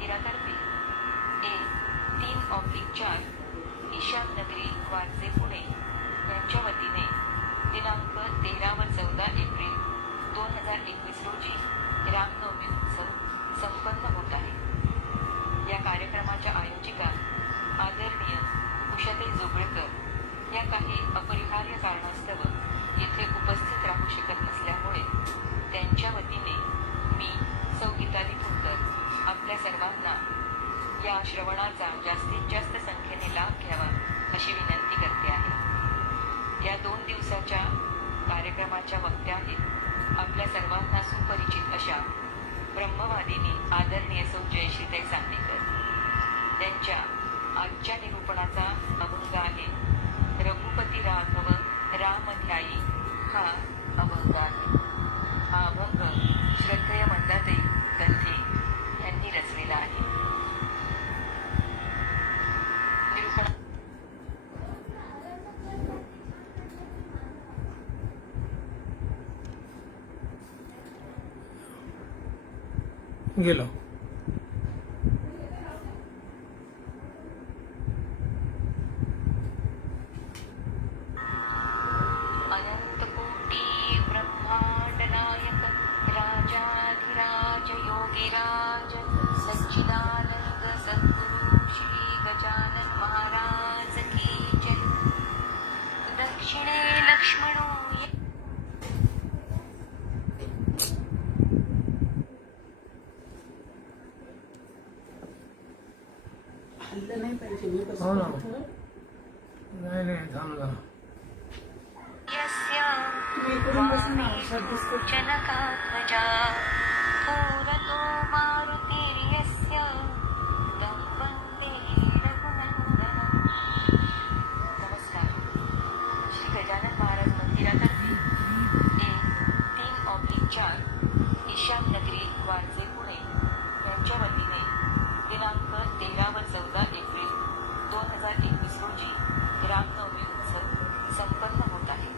मंदिरातर्फे A3/4 Ishan नगरी वारजे पुणे यांच्या वतीने दिनांक 13 व 14 एप्रिल 2021 रोजी रामनवमी उत्सव संपन्न होत आहे. या कार्यक्रमाच्या आयोजिका आदरणीय उषाताई जोगळेकर या काही अपरिहार्य कारणास्तव येथे उपस्थित राहू शकत नसल्यामुळे त्यांच्या वतीने मी सौ गीताली फुलकर आपल्या सर्वांना या श्रवणाचा जास्तीत जास्त संख्येने लाभ घ्यावा अशी विनंती करते आहे. या 2 दिवसाच्या कार्यक्रमाच्या वक्त्या आहेत आपल्या सर्वांना सुपरिचित अशा ब्रह्मवादिनी आदरणीय सौ जयश्रीताई सांगलीकर. त्यांच्या आजच्या निरूपणाचा अभंग आहे रघुपती राघव रामध्यायी हा अभंग आहे. हा अभंग श्रद्धेय मंदाताई गंधी यांनी रचलेला आहे. निरूपण गेलो. अनंतकोटी ब्रह्मांड नायक राजाधिराज योगिराज सच्चिदानंद सद्गुरु श्री गजानन महाराज की जय. दक्षिणे लक्ष्मणो नाही पाहिजे मी हो ना. नाही थांबला. यस्य तुम्ही इकडून बसून ना, औषध दिसतं. जनकात्मजा पूरतो मारुतिर्यस्य तं वन्दे रघुनन्दनम्. नमस्कार. श्री गजानन महाराज मंदिरातर्फे A3/4 ईशान नगरी वारजे पुणे यांच्या वतीने दिनांक 13 व 14 एप्रिल 2021 रोजी रामनवमी उत्सव संपन्न होत आहे.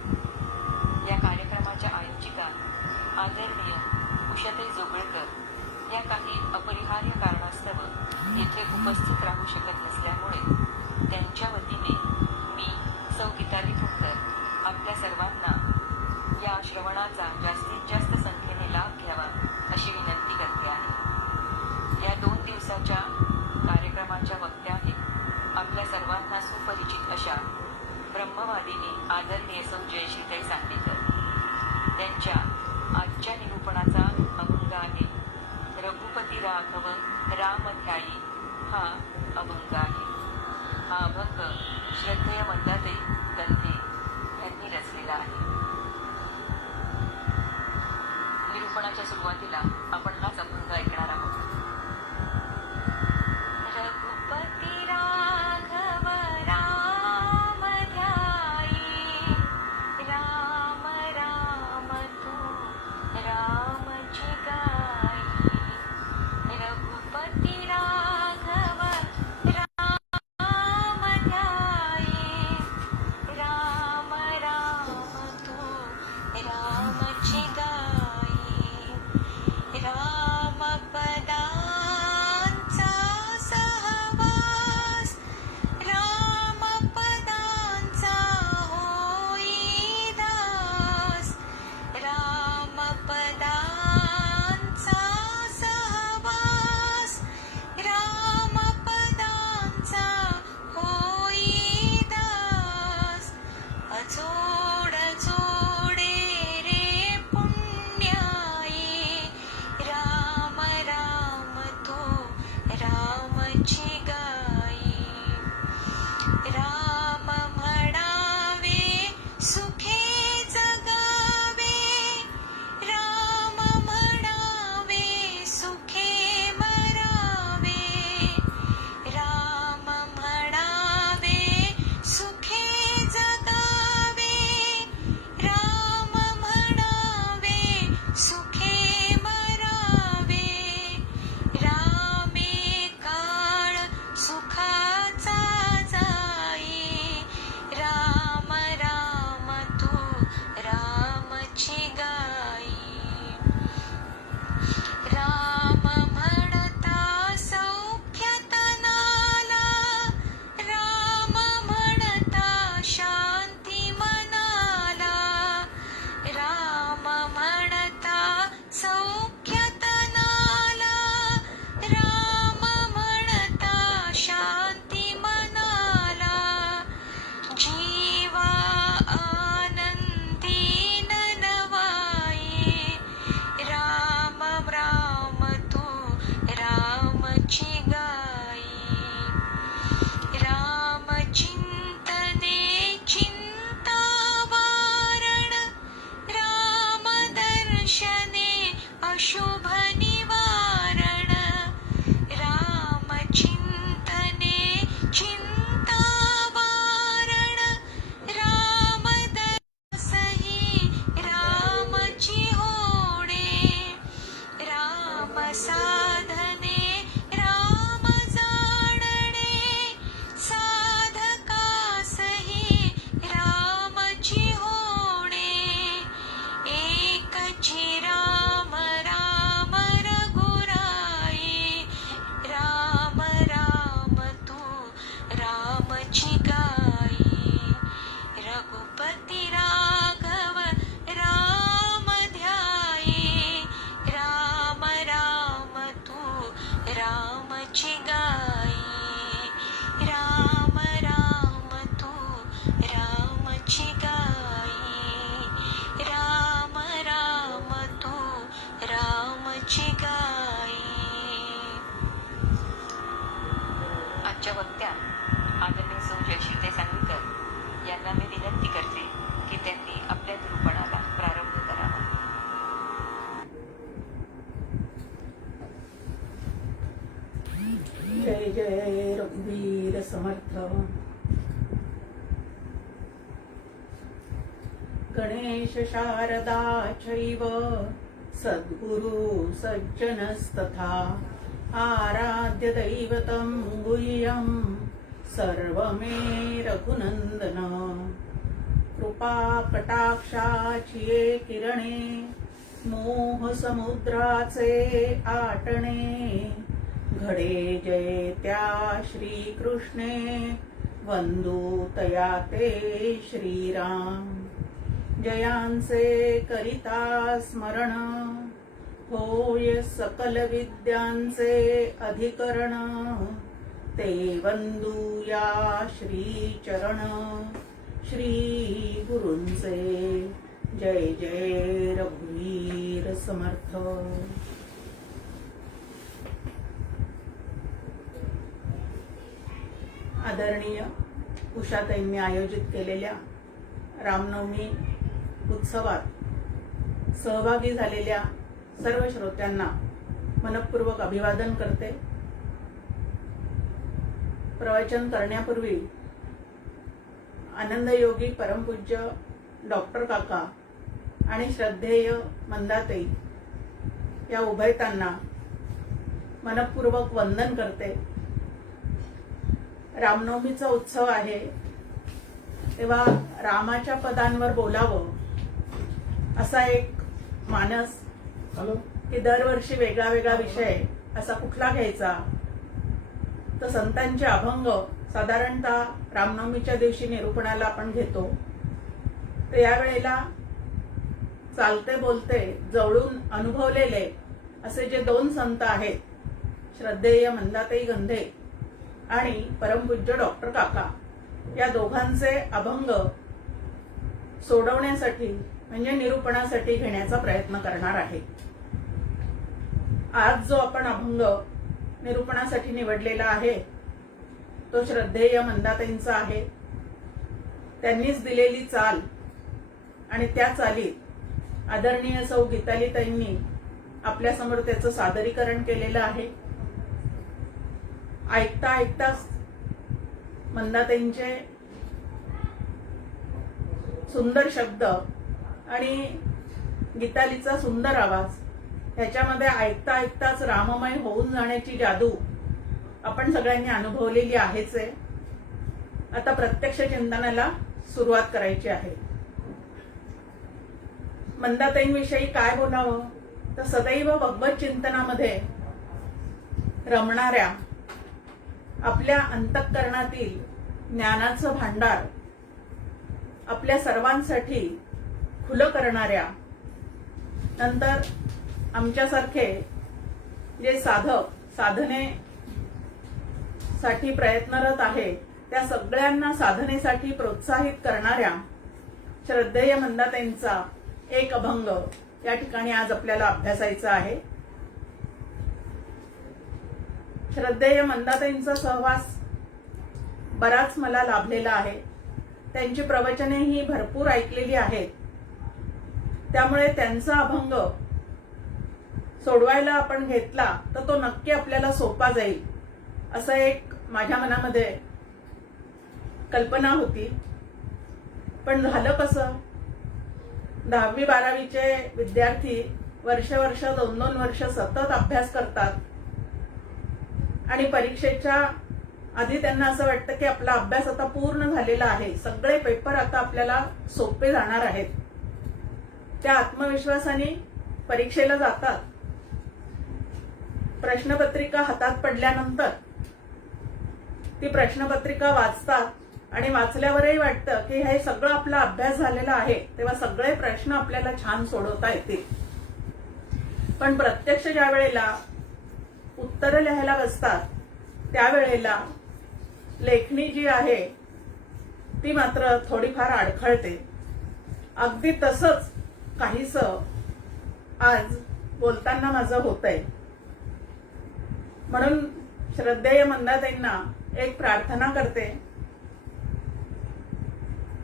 या कार्यक्रमाच्या आयोजिका आदरणीय उषाताई जोगळेकर या काही अपरिहार्य कारणास्तव येथे उपस्थित राहू शकत नसल्यामुळे त्यांच्या वतीने मी सौ गीताली फुलकर आपल्या सर्वांना या श्रवणाचा जास्तीत जास्त संख्येने लाभ घ्यावा अशी विनंती करते आहे. या 2 दिवसाच्या कार्यक्रमाच्या वक्त्या आहेत आपल्या सर्वांना सुपरिचित अशा ब्रह्मवादिनी आदरणीय सौ जयश्रीताई सांगलीकर. त्यांच्या आजच्या निरूपणाचा अभंग आहे रघुपती राघव रामध्यायी हा अभंग आहे. हा अभंग श्रद्धेय मंदाताई गंधी यांनी रचलेला आहे. निरूपणाच्या सुरुवातीला आपण हाच अभंग ऐकणार आहोत. रघुपती राघव राम ध्यायी राम राम तू रामची गाई. रघुपती राघव राम ध्यायी राम राम तू रामची गाई. राम पर रामची गाई राम राम तू रामची गाई राम राम तू रामची गाई. आजच्या वक्त्या आदरणीय सौ जयश्री सांगवीकर यांना मी विनंती करते की त्यांनी आपल्या निरूपणाला प्रारंभ करावा. जय जय रघुवीर समर्थ. गणेश शारदा चैव सद्गुरु सज्जनस्तथा आराध्य दैवतं गुह्यं सर्वमे रघुनंदन. कृपा कटाक्षाची किरणे मोह समुद्राचे आटणे. घडे जय त्या श्रीकृष्णे वंदू तया ते श्रीराम. जयांचे करिता स्मरण होय सकल विद्यांचे अधिकरण. ते वंदूया श्रीचरण श्री गुरूंचे. जय जय रघुवीर समर्थ. आदरणीय उषाताईंनी आयोजित केलेल्या रामनवमी उत्सवात सहभागी झालेल्या सर्व श्रोत्यांना मनपूर्वक अभिवादन करते. प्रवचन करण्यापूर्वी आनंदयोगी परमपूज्य डॉक्टर काका आणि श्रद्धेय मंदाताई या उभयतांना मनपूर्वक वंदन करते. रामनवमीचा उत्सव आहे तेव्हा रामाच्या पदांवर बोलावं असा एक मानस की दरवर्षी वेगळा वेगळा विषय असा कुठला घ्यायचा. तर संतांचे अभंग साधारणतः रामनवमीच्या दिवशी निरूपणाला आपण घेतो. तर यावेळेला चालते बोलते जवळून अनुभवलेले असे जे दोन संत आहेत, श्रद्धेय मंदाताई गंधे आणि परमपूज्य डॉक्टर काका, या दोघांचे अभंग सोडवण्यासाठी म्हणजे निरूपणासाठी घेण्याचा प्रयत्न करणार आहे. आज जो आपण अभंग निरूपणासाठी निवडलेला आहे तो श्रद्धेय मंदाताईंचा आहे. त्यांनीच दिलेली चाल आणि त्या चालीत आदरणीय सौ गीतालीताईंनी आपल्या समोर त्याचं सादरीकरण केलेलं आहे. ऐकता ऐकताच मंदाताईंचे सुंदर शब्द आणि गीतालीचा सुंदर आवाज ह्याच्यामध्ये ऐकता ऐकताच राममय होऊन जाण्याची जादू आपण सगळ्यांनी अनुभवलेली आहेच आहे. आता प्रत्यक्ष चिंतनाला सुरुवात करायची आहे. मंदाताईंविषयी काय बोलावं तर सदैव भगवत चिंतनामध्ये रमणाऱ्या, आपल्या अंतःकरणातील ज्ञानाचं भांडार आपल्या सर्वांसाठी खुलं करणाऱ्या, नंतर आमच्यासारखे जे साधक साधनेसाठी प्रयत्नरत आहे त्या सगळ्यांना साधनेसाठी प्रोत्साहित करणाऱ्या श्रद्धेय मंदाताईंचा एक अभंग या ठिकाणी आज आपल्याला अभ्यासायचा आहे. श्रद्धेय मंदाताईंचा सहवास बराच मला लाभलेला आहे. त्यांची प्रवचनेही भरपूर ऐकलेली आहेत. त्यामुळे त्यांचा अभंग सोडवायला आपण घेतला तर तो नक्की आपल्याला सोपा जाईल असं एक माझ्या मनामध्ये कल्पना होती. पण झालं कसं, 10वी 12वीचे विद्यार्थी वर्ष 2-2 वर्ष सतत अभ्यास करतात आणि परीक्षेच्या आधी त्यांना असं वाटतं की आपला अभ्यास आता पूर्ण झालेला आहे, सगळे पेपर आता आपल्याला सोपे जाणार आहेत. त्या आत्मविश्वासाने परीक्षेला जातात. प्रश्नपत्रिका हातात पडल्यानंतर ती प्रश्नपत्रिका वाचतात आणि वाचल्यावरही वाटतं की हे सगळं आपला अभ्यास झालेला आहे, तेव्हा सगळे प्रश्न आपल्याला छान सोडवता येतील. पण प्रत्यक्ष ज्या वेळेला उत्तर लिहायला बसतात त्यावेळेला लेखणी जी आहे ती मात्र थोडीफार अडखळते. अगदी तसंच काहीसं आज बोलताना माझं होतंय. म्हणून श्रद्धेय मंदाताईंना एक प्रार्थना करते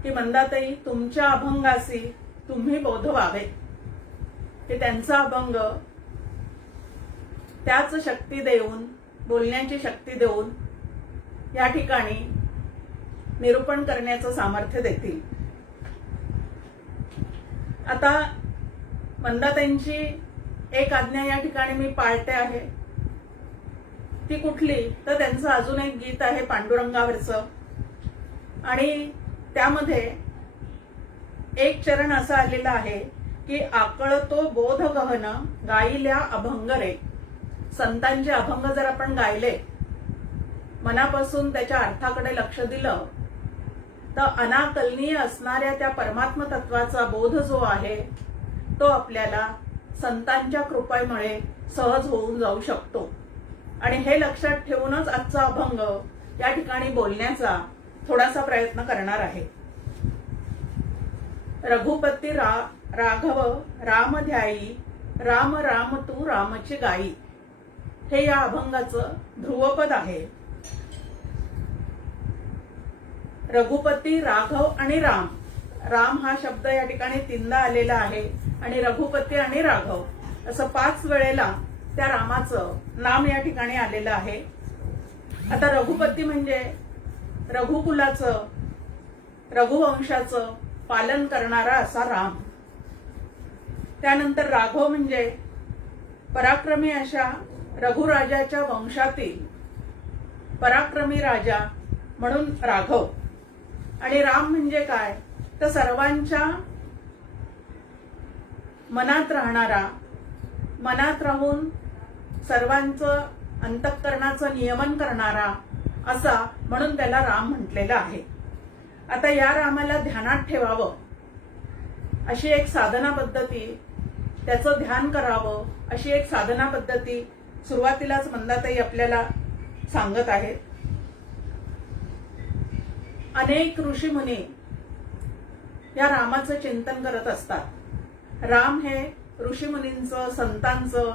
की मंदाताई, तुमच्या अभंगासी तुम्ही बोध व्हावे, की त्यांचा अभंग त्याच शक्ती देऊन, बोलण्याची शक्ती देऊन या ठिकाणी निरूपण करण्याचं सामर्थ्य देतील. आता मंदाताईंची एक आज्ञा या ठिकाणी मी पाळते आहे. ती कुठली तर त्यांचं अजून एक गीत आहे पांडुरंगावरचं, आणि त्यामध्ये एक चरण असं आलेलं आहे की आकळतो बोध गहन गायल्या अभंग रे. संतांचे अभंग जर आपण गायले, मनापासून त्याच्या अर्थाकडे लक्ष दिलं, तर अनाकलनीय असणाऱ्या त्या परमात्म तत्वाचा बोध जो आहे तो आपल्याला संतांच्या कृपेमुळे सहज होऊन जाऊ शकतो. आणि हे लक्षात ठेवूनच आजचा अभंग या ठिकाणी बोलण्याचा थोडासा प्रयत्न करणार आहे. रघुपती राघव राम ध्यायी, राम राम तू रामची गाई, हे या अभंगाचं ध्रुवपद आहे. रघुपती, राघव आणि राम. राम हा शब्द या ठिकाणी तीनदा आलेला आहे, आणि रघुपती आणि राघव असं 5 वेळेला त्या रामाचं नाम या ठिकाणी आलेलं आहे. आता रघुपती म्हणजे रघुकुलाचं, रघुवंशाचं पालन करणारा असा राम. त्यानंतर राघव म्हणजे पराक्रमी अशा रघुराजाच्या वंशातील पराक्रमी राजा म्हणून राघव. आणि राम म्हणजे काय तर सर्वांच्या मनात राहणारा, मनात राहून सर्वांचं अंतःकरणाचं नियमन करणारा असा, म्हणून त्याला राम म्हटलेलं आहे. आता या रामाला ध्यानात ठेवावं अशी एक साधना पद्धती, त्याचं ध्यान करावं अशी एक साधना पद्धती सुरुवातीलाच मंदाताई आपल्याला सांगत आहेत. अनेक ऋषीमुनी या रामाचं चिंतन करत असतात. राम हे ऋषीमुनींचं, संतांचं,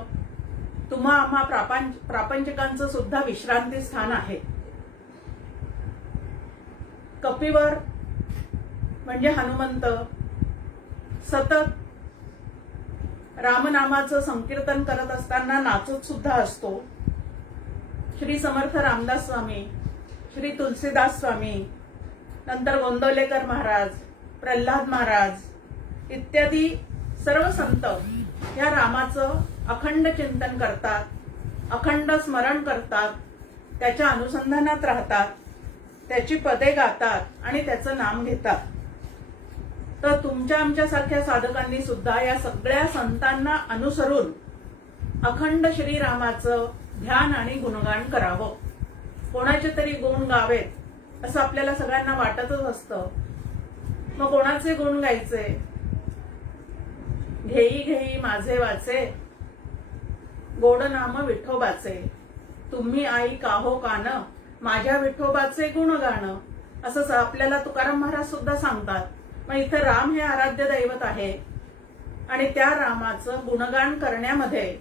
तुम्हा आम्हा प्रापंचिकांचं सुद्धा विश्रांती स्थान आहे. कपिवर म्हणजे हनुमंत सतत रामनामाचं संकीर्तन करत असताना नाचत सुद्धा असतो. श्री समर्थ रामदास स्वामी, श्री तुलसीदास स्वामी, नंतर गोंदवलेकर महाराज, प्रल्हाद महाराज इत्यादी सर्व संत या रामाचं अखंड चिंतन करतात, अखंड स्मरण करतात, त्याच्या अनुसंधानात राहतात, त्याची पदे गातात आणि त्याचं नाम घेतात. तर तुमच्या आमच्यासारख्या साधकांनी सुद्धा या सगळ्या संतांना अनुसरून अखंड श्रीरामाचं ध्यान आणि गुणगान करावं. कोणाचे तरी गुण गावेत असं आपल्याला सगळ्यांना वाटतच असतं. मग कोणाचे गुण गायचे? घेई घेई माझे वाचे, गोड नाम विठोबाचे, तुम्ही आई काहो कान, माझ्या विठोबाचे गुण गाणं, असं आपल्याला तुकाराम महाराज सुद्धा सांगतात. मग इथे राम हे आराध्य दैवत आहे, आणि त्या रामाचं गुणगान करण्यामध्ये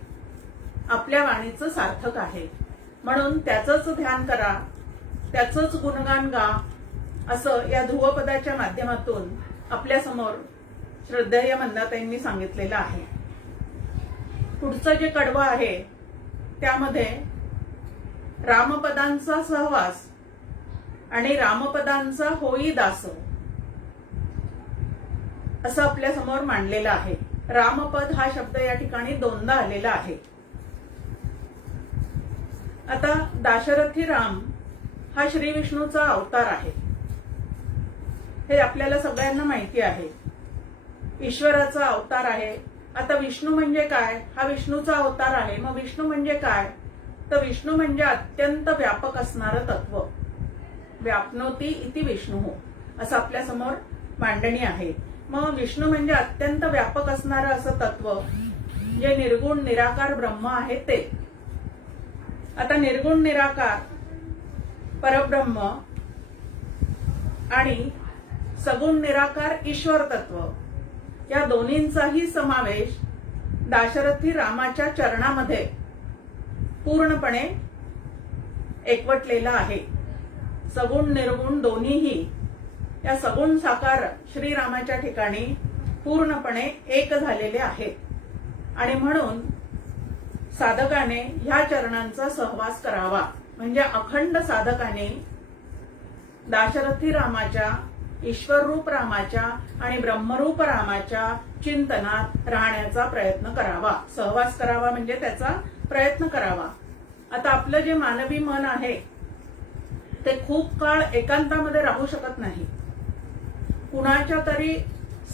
आपल्या वाणीचं सार्थक आहे. म्हणून त्याचंच ध्यान करा, त्याचंच गुणगान गा, असं या ध्रुवपदाच्या माध्यमातून आपल्या समोर श्रद्धेय मंदाताईंनी सांगितलेलं आहे. पुढचं जे कडवं आहे त्यामध्ये रामपदांचा सहवास आणि रामपदांचा होई दास असं आपल्या समोर मांडलेलं आहे. रामपद हा शब्द या ठिकाणी 2दा आलेला आहे. आता दाशरथी राम हा श्री विष्णूचा अवतार आहे, हे आपल्याला सगळ्यांना माहिती आहे. ईश्वराचा अवतार आहे. आता विष्णू म्हणजे काय? हा विष्णूचा अवतार आहे. मग विष्णू म्हणजे काय? तर विष्णू म्हणजे अत्यंत व्यापक असणारं तत्व. व्यापनोती इति विष्णू असं आपल्या समोर मांडणी आहे. मग विष्णू म्हणजे अत्यंत व्यापक असणारं असं तत्व, जे निर्गुण निराकार ब्रह्म आहे ते. आता निर्गुण निराकार परब्रह्म आणि सगुण निराकार ईश्वर तत्व या दोन्हींचाही समावेश दाशरथी रामाच्या चरणामध्ये पूर्णपणे एकवटलेला आहे. सगुण निर्गुण दोन्हीही या सगुण साकार श्रीरामाच्या ठिकाणी पूर्णपणे एक झालेले आहेत आणि म्हणून साधकाने ह्या चरणांचा सहवास करावा. म्हणजे अखंड साधकाने दाशरथी रामाच्या, ईश्वररूप रामाच्या आणि ब्रह्मरूप रामाच्या चिंतनात राहण्याचा प्रयत्न करावा. सहवास करावा म्हणजे त्याचा प्रयत्न करावा. आता आपलं जे मानवी मन आहे ते खूप काळ एकांतामध्ये राहू शकत नाही. कुणाच्या तरी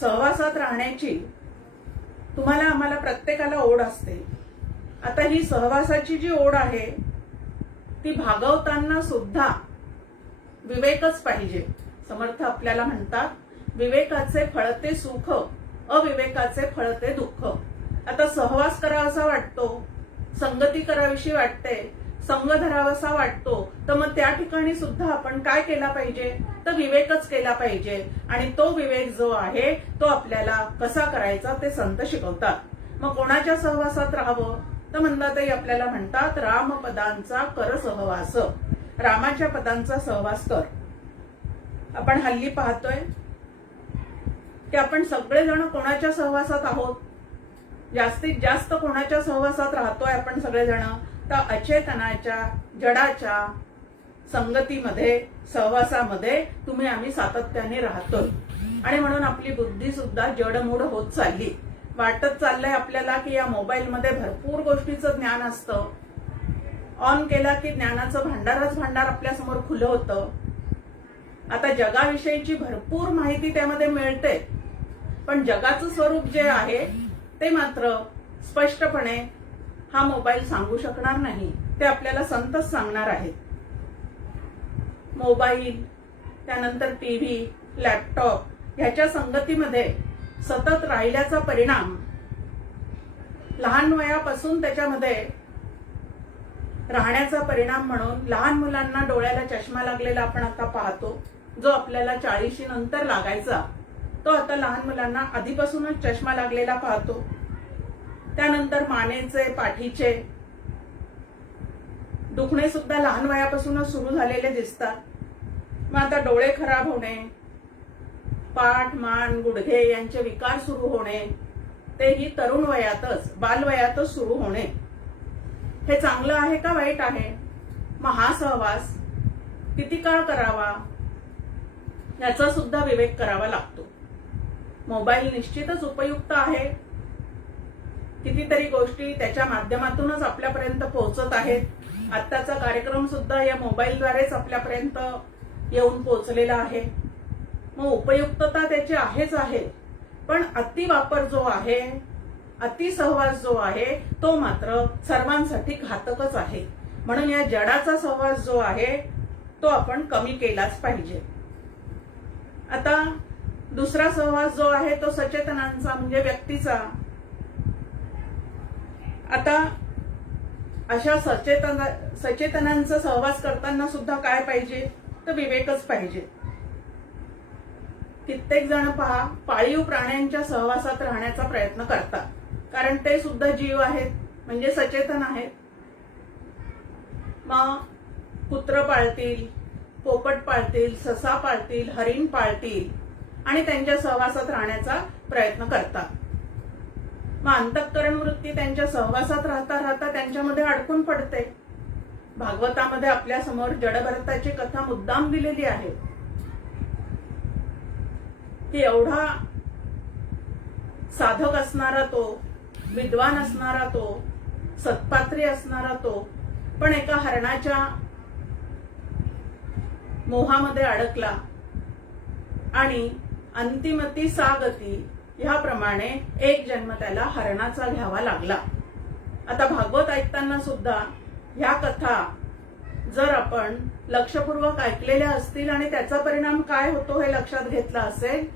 सहवासात राहण्याची तुम्हाला आम्हाला प्रत्येकाला ओढ असते. आता ही सहवासाची जी ओढ आहे ती भागवताना सुद्धा विवेकच पाहिजे. समर्थ आपल्याला म्हणतात, विवेकाचे फळते सुख, अविवेकाचे फळते दुःख. आता सहवास करावासा वाटतो, संगती करावीशी वाटते, संग धरावासा वाटतो, तर मग त्या ठिकाणी सुद्धा आपण काय केला पाहिजे, तर विवेकच केला पाहिजे. आणि तो विवेक जो आहे तो आपल्याला कसा करायचा ते संत शिकवतात. मग कोणाच्या सहवासात राहावं, तर म्हणतातही आपल्याला म्हणतात, रामपदांचा कर सहवास. रामाच्या पदांचा सहवास कर. आपण हल्ली पाहतोय की आपण सगळेजण कोणाच्या सहवासात आहोत, जास्तीत जास्त कोणाच्या सहवासात राहतोय आपण सगळेजण, तर अचेतनाच्या, जडाच्या संगतीमध्ये, सहवासामध्ये आम्ही सातत्याने राहतोय. आणि म्हणून आपली बुद्धी सुद्धा जडमूड होत चालली. वाटत चाललंय आपल्याला की या मोबाईलमध्ये भरपूर गोष्टीचं ज्ञान असतं. ऑन केला की ज्ञानाचं भांडार आपल्या समोर खुलं होतं. आता जगाविषयीची भरपूर माहिती त्यामध्ये मिळते, पण जगाचं स्वरूप जे आहे ते मात्र स्पष्टपणे हा मोबाईल सांगू शकणार नाही. ते आपल्याला संतच सांगणार आहेत. मोबाईल, त्यानंतर टीव्ही, लॅपटॉप ह्याच्या संगतीमध्ये सतत राहिल्याचा परिणाम लहान वयापासून त्याच्यामध्ये राहण्याचा परिणाम म्हणून लहान मुलांना डोळ्याला चष्मा लागलेला आपण आता पाहतो. जो आपल्याला 40 नंतर लागायचा तो आता लहान मुलांना आधीपासूनच चष्मा लागलेला पाहतो. त्यानंतर मानेचे, पाठीचे दुखणे सुद्धा लहान वयापासूनच सुरू झालेले दिसतात. मग आता डोळे खराब होणे, पाठ, मान, गुडघे यांचे विकार सुरू होणे, तेही तरुण वयातच, बालवयातच सुरू होणे. हे चांगलं आहे का वाईट आहे? मग हा सहवास किती काळ करावा याचा सुद्धा विवेक करावा लागतो. मोबाईल निश्चितच उपयुक्त आहे. कितीतरी गोष्टी त्याच्या माध्यमातूनच आपल्यापर्यंत पोहोचत आहेत. आत्ताचा कार्यक्रम सुद्धा या मोबाईलद्वारेच आपल्यापर्यंत येऊन पोहोचलेला आहे. मग उपयुक्तता त्याची आहेच आहे, पण अतिवापर जो आहे, अतिसहवास जो आहे तो मात्र सर्वांसाठी घातकच आहे. म्हणून या जडाचा सहवास जो आहे तो आपण कमी केलाच पाहिजे. आता दुसरा सहवास जो आहे तो सचेतनांचा, म्हणजे व्यक्तीचा. आता अशा सचेतनांचा सहवास करताना सुद्धा काय पाहिजे, तर विवेकच पाहिजे. कित्येक जण पहा पाळीव प्राण्यांच्या सहवासात राहण्याचा प्रयत्न करतात, कारण ते सुद्धा जीव आहेत, म्हणजे सचेतन आहेत. मग कुत्र पाळतील, पोपट पाळतील, ससा पाळतील, हरिण पाळतील आणि त्यांच्या सहवासात राहण्याचा प्रयत्न करतात. मग अंतःकरण वृत्ती त्यांच्या सहवासात राहता राहता त्यांच्यामध्ये अडकून पडते. भागवतामध्ये आपल्या समोर जडभरताची कथा मुद्दाम दिलेली आहे की एवढा साधक असणारा तो, विद्वान असणारा तो, सत्पात्री असणारा तो, पण एका हरणाच्या मोहामध्ये अडकला आणि अंतिमती सागती ह्याप्रमाणे एक जन्म त्याला हरणाचा घ्यावा लागला. आता भागवत ऐकताना सुद्धा ह्या कथा जर आपण लक्षपूर्वक ऐकलेल्या असतील आणि त्याचा परिणाम काय होतो हे लक्षात घेतला असेल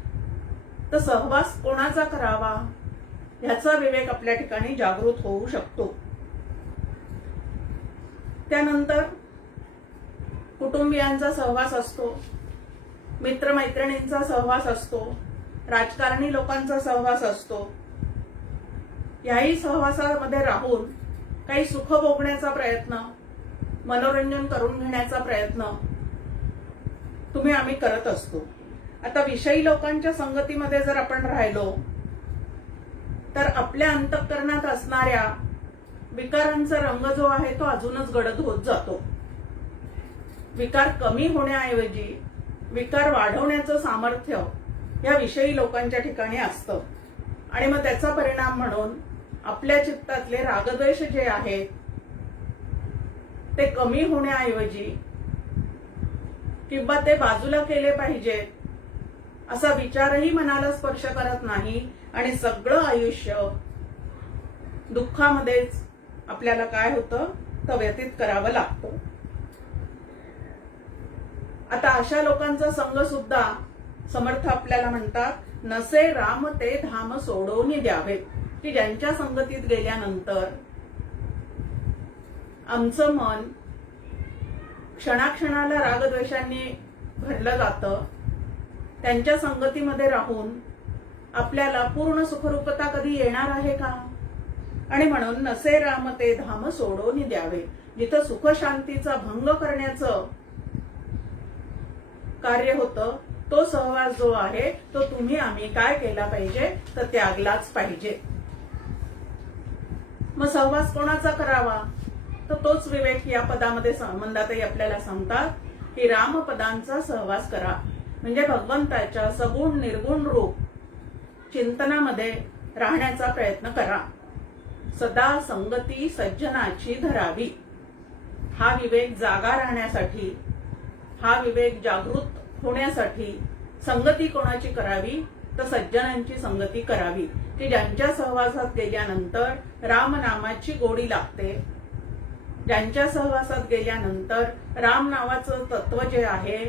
तर सहवास कोणाचा करावा ह्याचा विवेक आपल्या ठिकाणी जागृत होऊ शकतो. त्यानंतर कुटुंबियांचा सहवास असतो, मित्रमैत्रिणींचा सहवास असतो, राजकारणी लोकांचा सहवास असतो. याही सहवासामध्ये राहून काही सुख भोगण्याचा प्रयत्न, मनोरंजन करून घेण्याचा प्रयत्न आम्ही करत असतो. आता विषयी लोकांच्या संगतीमध्ये जर आपण राहिलो तर आपल्या अंतःकरणात असणाऱ्या विकारांचा रंग जो आहे तो अजूनच गडद होत जातो. विकार कमी होण्याऐवजी विकार वाढवण्याचं सामर्थ्य या विषयी लोकांच्या ठिकाणी असतं आणि मग त्याचा परिणाम म्हणून आपल्या चित्तातले रागद्वेष जे आहेत ते कमी होण्याऐवजी किंवा ते बाजूला केले पाहिजेत असा विचारही मनाला स्पर्श करत नाही आणि सगळं आयुष्य दुःखामध्येच आपल्याला काय होतं तर व्यतीत करावं लागतं. आता अशा लोकांचा संग सुद्धा समर्थ आपल्याला म्हणतात, नसे राम ते धाम सोडून द्यावे, की ज्यांच्या संगतीत गेल्यानंतर आमचं मन क्षणाक्षणाला रागद्वेषांनी भरलं जातं, त्यांच्या संगतीमध्ये राहून आपल्याला पूर्ण सुखरूपता कधी येणार आहे का? आणि म्हणून नसे राम ते धाम सोडून द्यावे, जिथं सुख शांतीचा भंग करण्याचं कार्य होतं तो सहवास जो आहे तो आम्ही काय केला पाहिजे तर त्यागलाच पाहिजे. मग सहवास कोणाचा करावा तर तोच विवेक या पदामध्ये संबंधातही आपल्याला सांगतात की रामपदांचा सहवास करा, म्हणजे भगवंताच्या सगुण निर्गुण रूप चिंतनामध्ये राहण्याचा प्रयत्न करा. सदा संगती सज्जनाची धरावी. हा विवेक जागा राहण्यासाठी, हा विवेक जागृत होण्यासाठी संगती कोणाची करावी तर सज्जनांची संगती करावी, की ज्यांच्या सहवासात गेल्यानंतर रामनामाची गोडी लागते, ज्यांच्या सहवासात गेल्यानंतर राम नावाचं तत्व जे आहे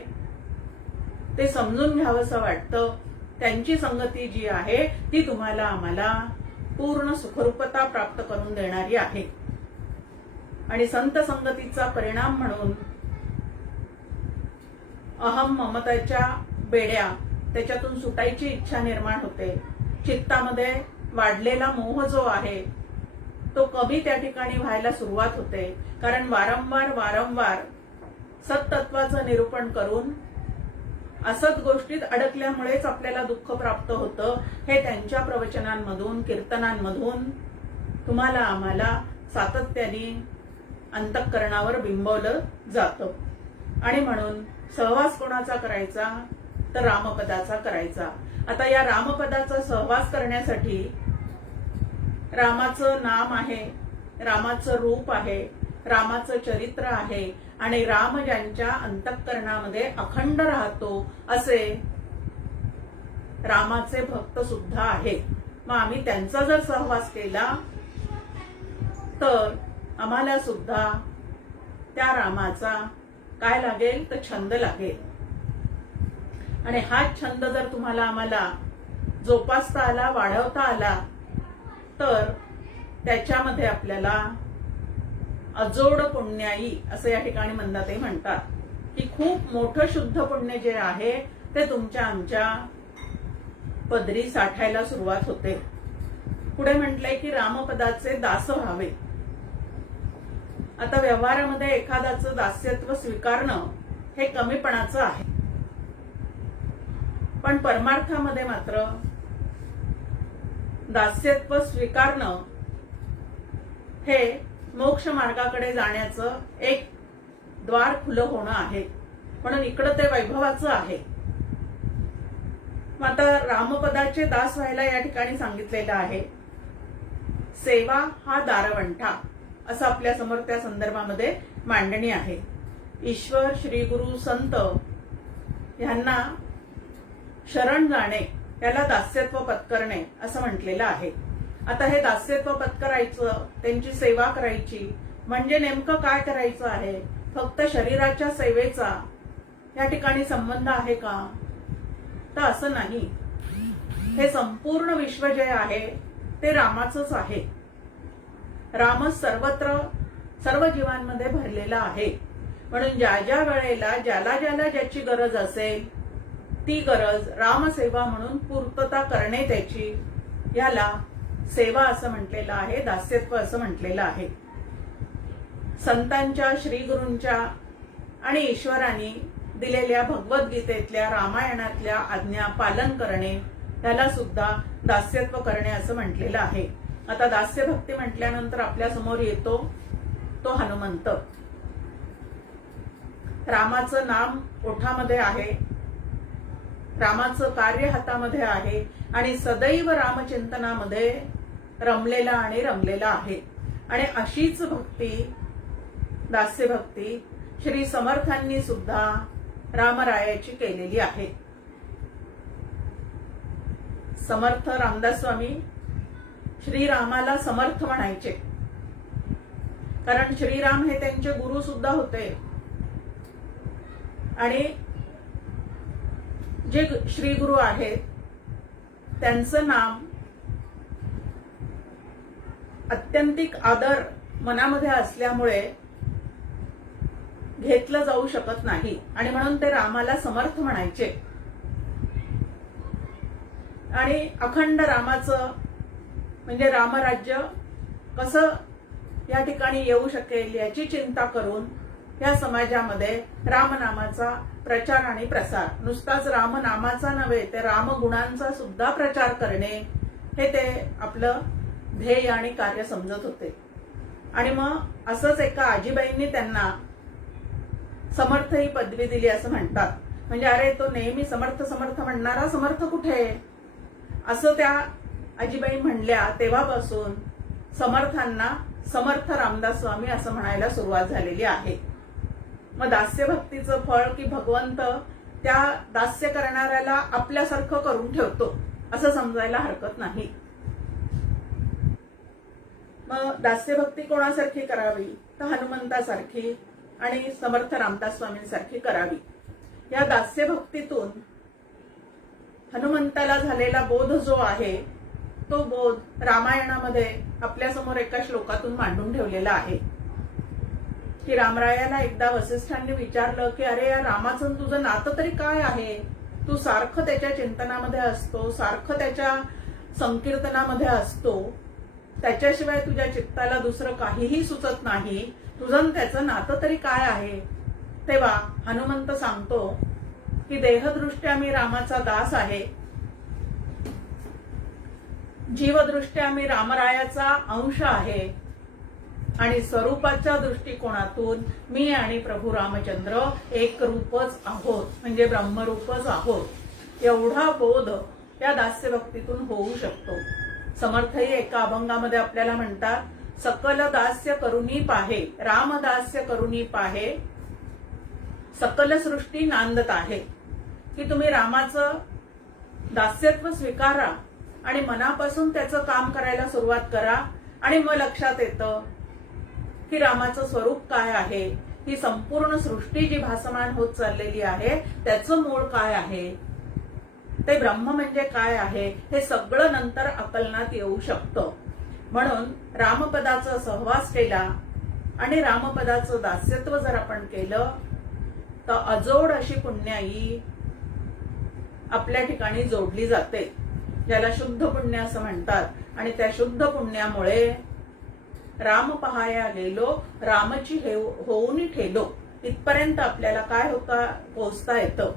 ते समजून घ्यावंसं वाटतं, त्यांची संगती जी आहे ती तुम्हाला आम्हाला पूर्ण सुखरूपता प्राप्त करून देणारी आहे. आणि संत संगतीचा परिणाम म्हणून अहम ममताच्या बेड्या त्याच्यातून सुटायची इच्छा निर्माण होते. चित्तामध्ये वाढलेला मोह जो आहे तो कमी त्या ठिकाणी व्हायला सुरुवात होते, कारण वारंवार सत्तत्वाचं निरूपण करून असत गोष्टीत अडकल्यामुळेच आपल्याला दुःख प्राप्त होतं. हे त्यांच्या प्रवचनांमधून, कीर्तनांमधून तुम्हाला आम्हाला सातत्याने अंतःकरणावर बिंबवलं जातं. आणि म्हणून सहवास कोणाचा करायचा तर रामपदाचा करायचा. आता या रामपदाचा सहवास करण्यासाठी रामाचं नाम आहे, रामाचं रूप आहे, रामाचं चरित्र आहे आणि राम ज्यांच्या अंतःकरणामध्ये अखंड राहतो असे रामाचे भक्त सुद्धा आहेत. मग आम्ही त्यांचा जर सहवास केला तर आम्हाला सुद्धा त्या रामाचा काय लागेल तर छंद लागेल. आणि हाच छंद जर तुम्हाला आम्हाला जोपासता आला, वाढवता आला तर त्याच्यामध्ये आपल्याला अजोड पुण्याई असं या ठिकाणी मंदाताई म्हणतात की खूप मोठं शुद्ध पुण्य जे आहे ते तुमच्या आमच्या पदरी साठायला सुरुवात होते. पुढे म्हटलंय की रामपदाचे दास व्हावे. आता व्यवहारामध्ये एखाद्याचं दास्यत्व स्वीकारणं हे कमीपणाचं आहे, पण परमार्थामध्ये मात्र दास्यत्व स्वीकारणं हे मोक्ष मार्गाकडे जाण्याचं एक द्वार खुलं होणं आहे. म्हणून इकडं ते वैभवाचं आहे. आता रामपदाचे दास व्हायला या ठिकाणी सांगितलेलं आहे. सेवा हा दारवंठा असं आपल्या समोर त्या संदर्भामध्ये मांडणी आहे. ईश्वर, श्री गुरु, संत यांना शरण जाणे त्याला दास्यत्व पत्करणे असं म्हटलेलं आहे. आता हे दास्यत्व पत्करायचं, त्यांची सेवा करायची म्हणजे नेमकं काय करायचं आहे? फक्त शरीराच्या सेवेचा या ठिकाणी संबंध आहे का तर असं नाही. हे संपूर्ण विश्व जे आहे ते रामाचंच आहे. रामच सर्वत्र सर्व जीवांमध्ये भरलेला आहे. म्हणून ज्या ज्या वेळेला ज्याला ज्याला ज्याची गरज असेल ती गरज रामसेवा म्हणून पूर्तता करणे त्याची, याला सेवा असं म्हटलेलं आहे, दास्यत्व असं म्हटलेलं आहे. संतांच्या, श्रीगुरूंच्या आणि ईश्वरांनी दिलेल्या भगवद्गीतेतल्या, रामायणातल्या आज्ञा पालन करणे, त्याला सुद्धा दास्यत्व करणे असं म्हटलेलं आहे. आता दास्य भक्ती म्हटल्यानंतर आपल्या समोर येतो तो हनुमंत. रामाचं नाम ओठामध्ये आहे, रामाचं कार्य हातामध्ये आहे आणि सदैव रामचिंतनामध्ये रमलेला आणि रमलेला आहे. आणि अशीच भक्ती, दास्य भक्ती श्री समर्थांनी सुद्धा रामरायाची केलेली आहे. समर्थ रामदास स्वामी श्रीरामाला समर्थ म्हणायचे, कारण श्रीराम हे त्यांचे गुरु सुद्धा होते. आणि जे श्रीगुरु आहेत त्यांचं नाम अत्यंतिक आदर मनामध्ये असल्यामुळे घेतलं जाऊ शकत नाही आणि म्हणून ते रामाला समर्थ म्हणायचे. आणि अखंड रामाचं म्हणजे रामराज्य कसं या ठिकाणी येऊ शकेल याची चिंता करून या समाजामध्ये रामनामाचा प्रचार आणि प्रसार, नुसताच रामनामाचा नव्हे तर रामगुणांचा सुद्धा प्रचार करणे हे ते आपलं ध्येय आणि कार्य समजत होते. आणि मग असंच एका आजीबाईंनी त्यांना समर्थ ही पदवी दिली असं म्हणतात. म्हणजे अरे तो नेहमी समर्थ समर्थ म्हणणारा समर्थ कुठे, असं त्या आजीबाई म्हणल्या. तेव्हापासून समर्थांना समर्थ रामदास स्वामी असं म्हणायला सुरुवात झालेली आहे. मग दास्य भक्तीचं फळ की भगवंत त्या दास्य करणाऱ्याला आपल्यासारखं करून ठेवतो असं समजायला हरकत नाही. मग दास्य भक्ती कोणासारखी करावी, तर हनुमंतासारखी आणि समर्थ रामदास स्वामींसारखी करावी. या दास्य भक्तीतून हनुमंताला झालेला बोध जो आहे तो बोध रामायणामध्ये आपल्यासमोर एका श्लोकातून मांडून ठेवलेला आहे. की रामरायाला एकदा वसिष्ठांनी विचारलं की अरे या रामाचं तुझं नातं तरी काय आहे, तू सारखं त्याच्या चिंतनामध्ये असतो, सारखं त्याच्या संकीर्तनामध्ये असतो, त्याच्याशिवाय तुझ्या चित्ताला दुसरं काहीही सुचत नाही, तुझं त्याचं नातं तरी काय आहे. तेव्हा हनुमंत सांगतो की देहदृष्ट्या मी रामाचा दास आहे, जीवदृष्ट्या मी रामरायाचा अंश आहे आणि स्वरूपाच्या दृष्टिकोनातून मी आणि प्रभू रामचंद्र एक रूपच आहोत, म्हणजे ब्रह्मरूपच आहोत. एवढा बोध या दास्य भक्तीतून होऊ शकतो. समर्थही एका अभंगामध्ये आपल्याला म्हणतात, सकल दास्य करुणी पाहे, रामदास्य करुणी पाहे, सकल सृष्टी नांदत आहे. की तुम्ही रामाचं दास्यत्व स्वीकारा आणि मनापासून त्याचं काम करायला सुरुवात करा आणि मग लक्षात येतं की रामाचं स्वरूप काय आहे, ही संपूर्ण सृष्टी जी भासमान होत चाललेली आहे त्याचं मूळ काय आहे, ते ब्रह्म म्हणजे काय आहे, हे सगळं नंतर आकलनात येऊ शकतं. म्हणून रामपदाचा सहवास केला आणि रामपदाचं दास्यत्व जर आपण केलं तर अजोड अशी पुण्याई आपल्या ठिकाणी जोडली जाते, ज्याला शुद्ध पुण्य असं म्हणतात. आणि त्या शुद्ध पुण्यामुळे राम पहाया गेलो, रामची होऊन ठेलो, इथपर्यंत आपल्याला काय होता पोहोचता येतं.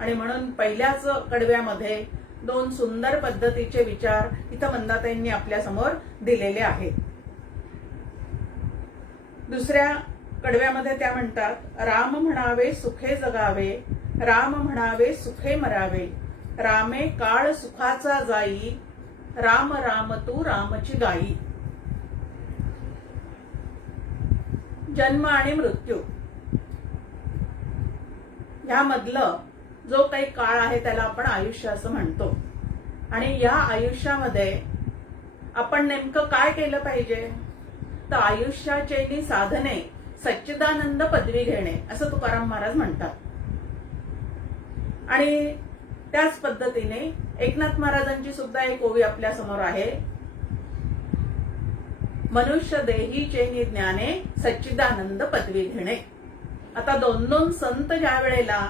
आणि म्हणून पहिल्याच कडव्यामध्ये दोन सुंदर पद्धतीचे विचार इथं मंदाताईंनी आपल्या समोर दिलेले आहेत. दुसऱ्या कडव्यामध्ये त्या म्हणतात, राम म्हणावे सुखे जगावे, राम म्हणावे सुखे मरावे, रामे काळ सुखाचा जाई, राम राम तू रामची गाई. जन्म आणि मृत्यू ह्यामधलं जो काही काळ आहे त्याला आपण आयुष्य असं म्हणतो. आणि या आयुष्यामध्ये आपण नेमकं काय केलं पाहिजे, तर आयुष्याचे साधने सच्चिदानंद पदवी घेणे असं तुकाराम महाराज म्हणतात. आणि त्याच पद्धतीने एकनाथ महाराजांची सुद्धा एक ओवी आपल्या समोर आहे मनुष्य देहीचे ज्ञाने सच्चिदानंद पदवी घेणे. आता दोन दोन संत ज्या वेळेला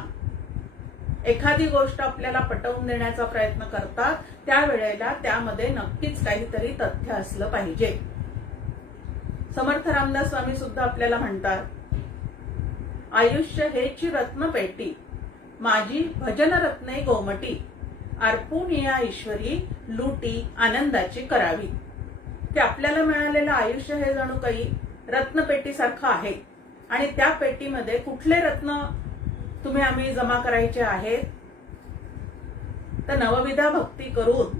एखादी गोष्ट आपल्याला पटवून देण्याचा प्रयत्न करतात त्यावेळेला त्यामध्ये नक्कीच काहीतरी तथ्य असलं पाहिजे. समर्थ रामदास स्वामी सुद्धा आपल्याला म्हणतात, आयुष्य हेची रत्नपेटी, माझी भजन रत्ने गोमटी, अर्पून या ईश्वरी लुटी आनंदाची करावी. की आपल्याला मिळालेलं आयुष्य हे जणू काही रत्नपेटीसारखं आहे आणि त्या पेटीमध्ये कुठले रत्न आम्ही जमा करायचे आहेत, तर नवविधा भक्ती करून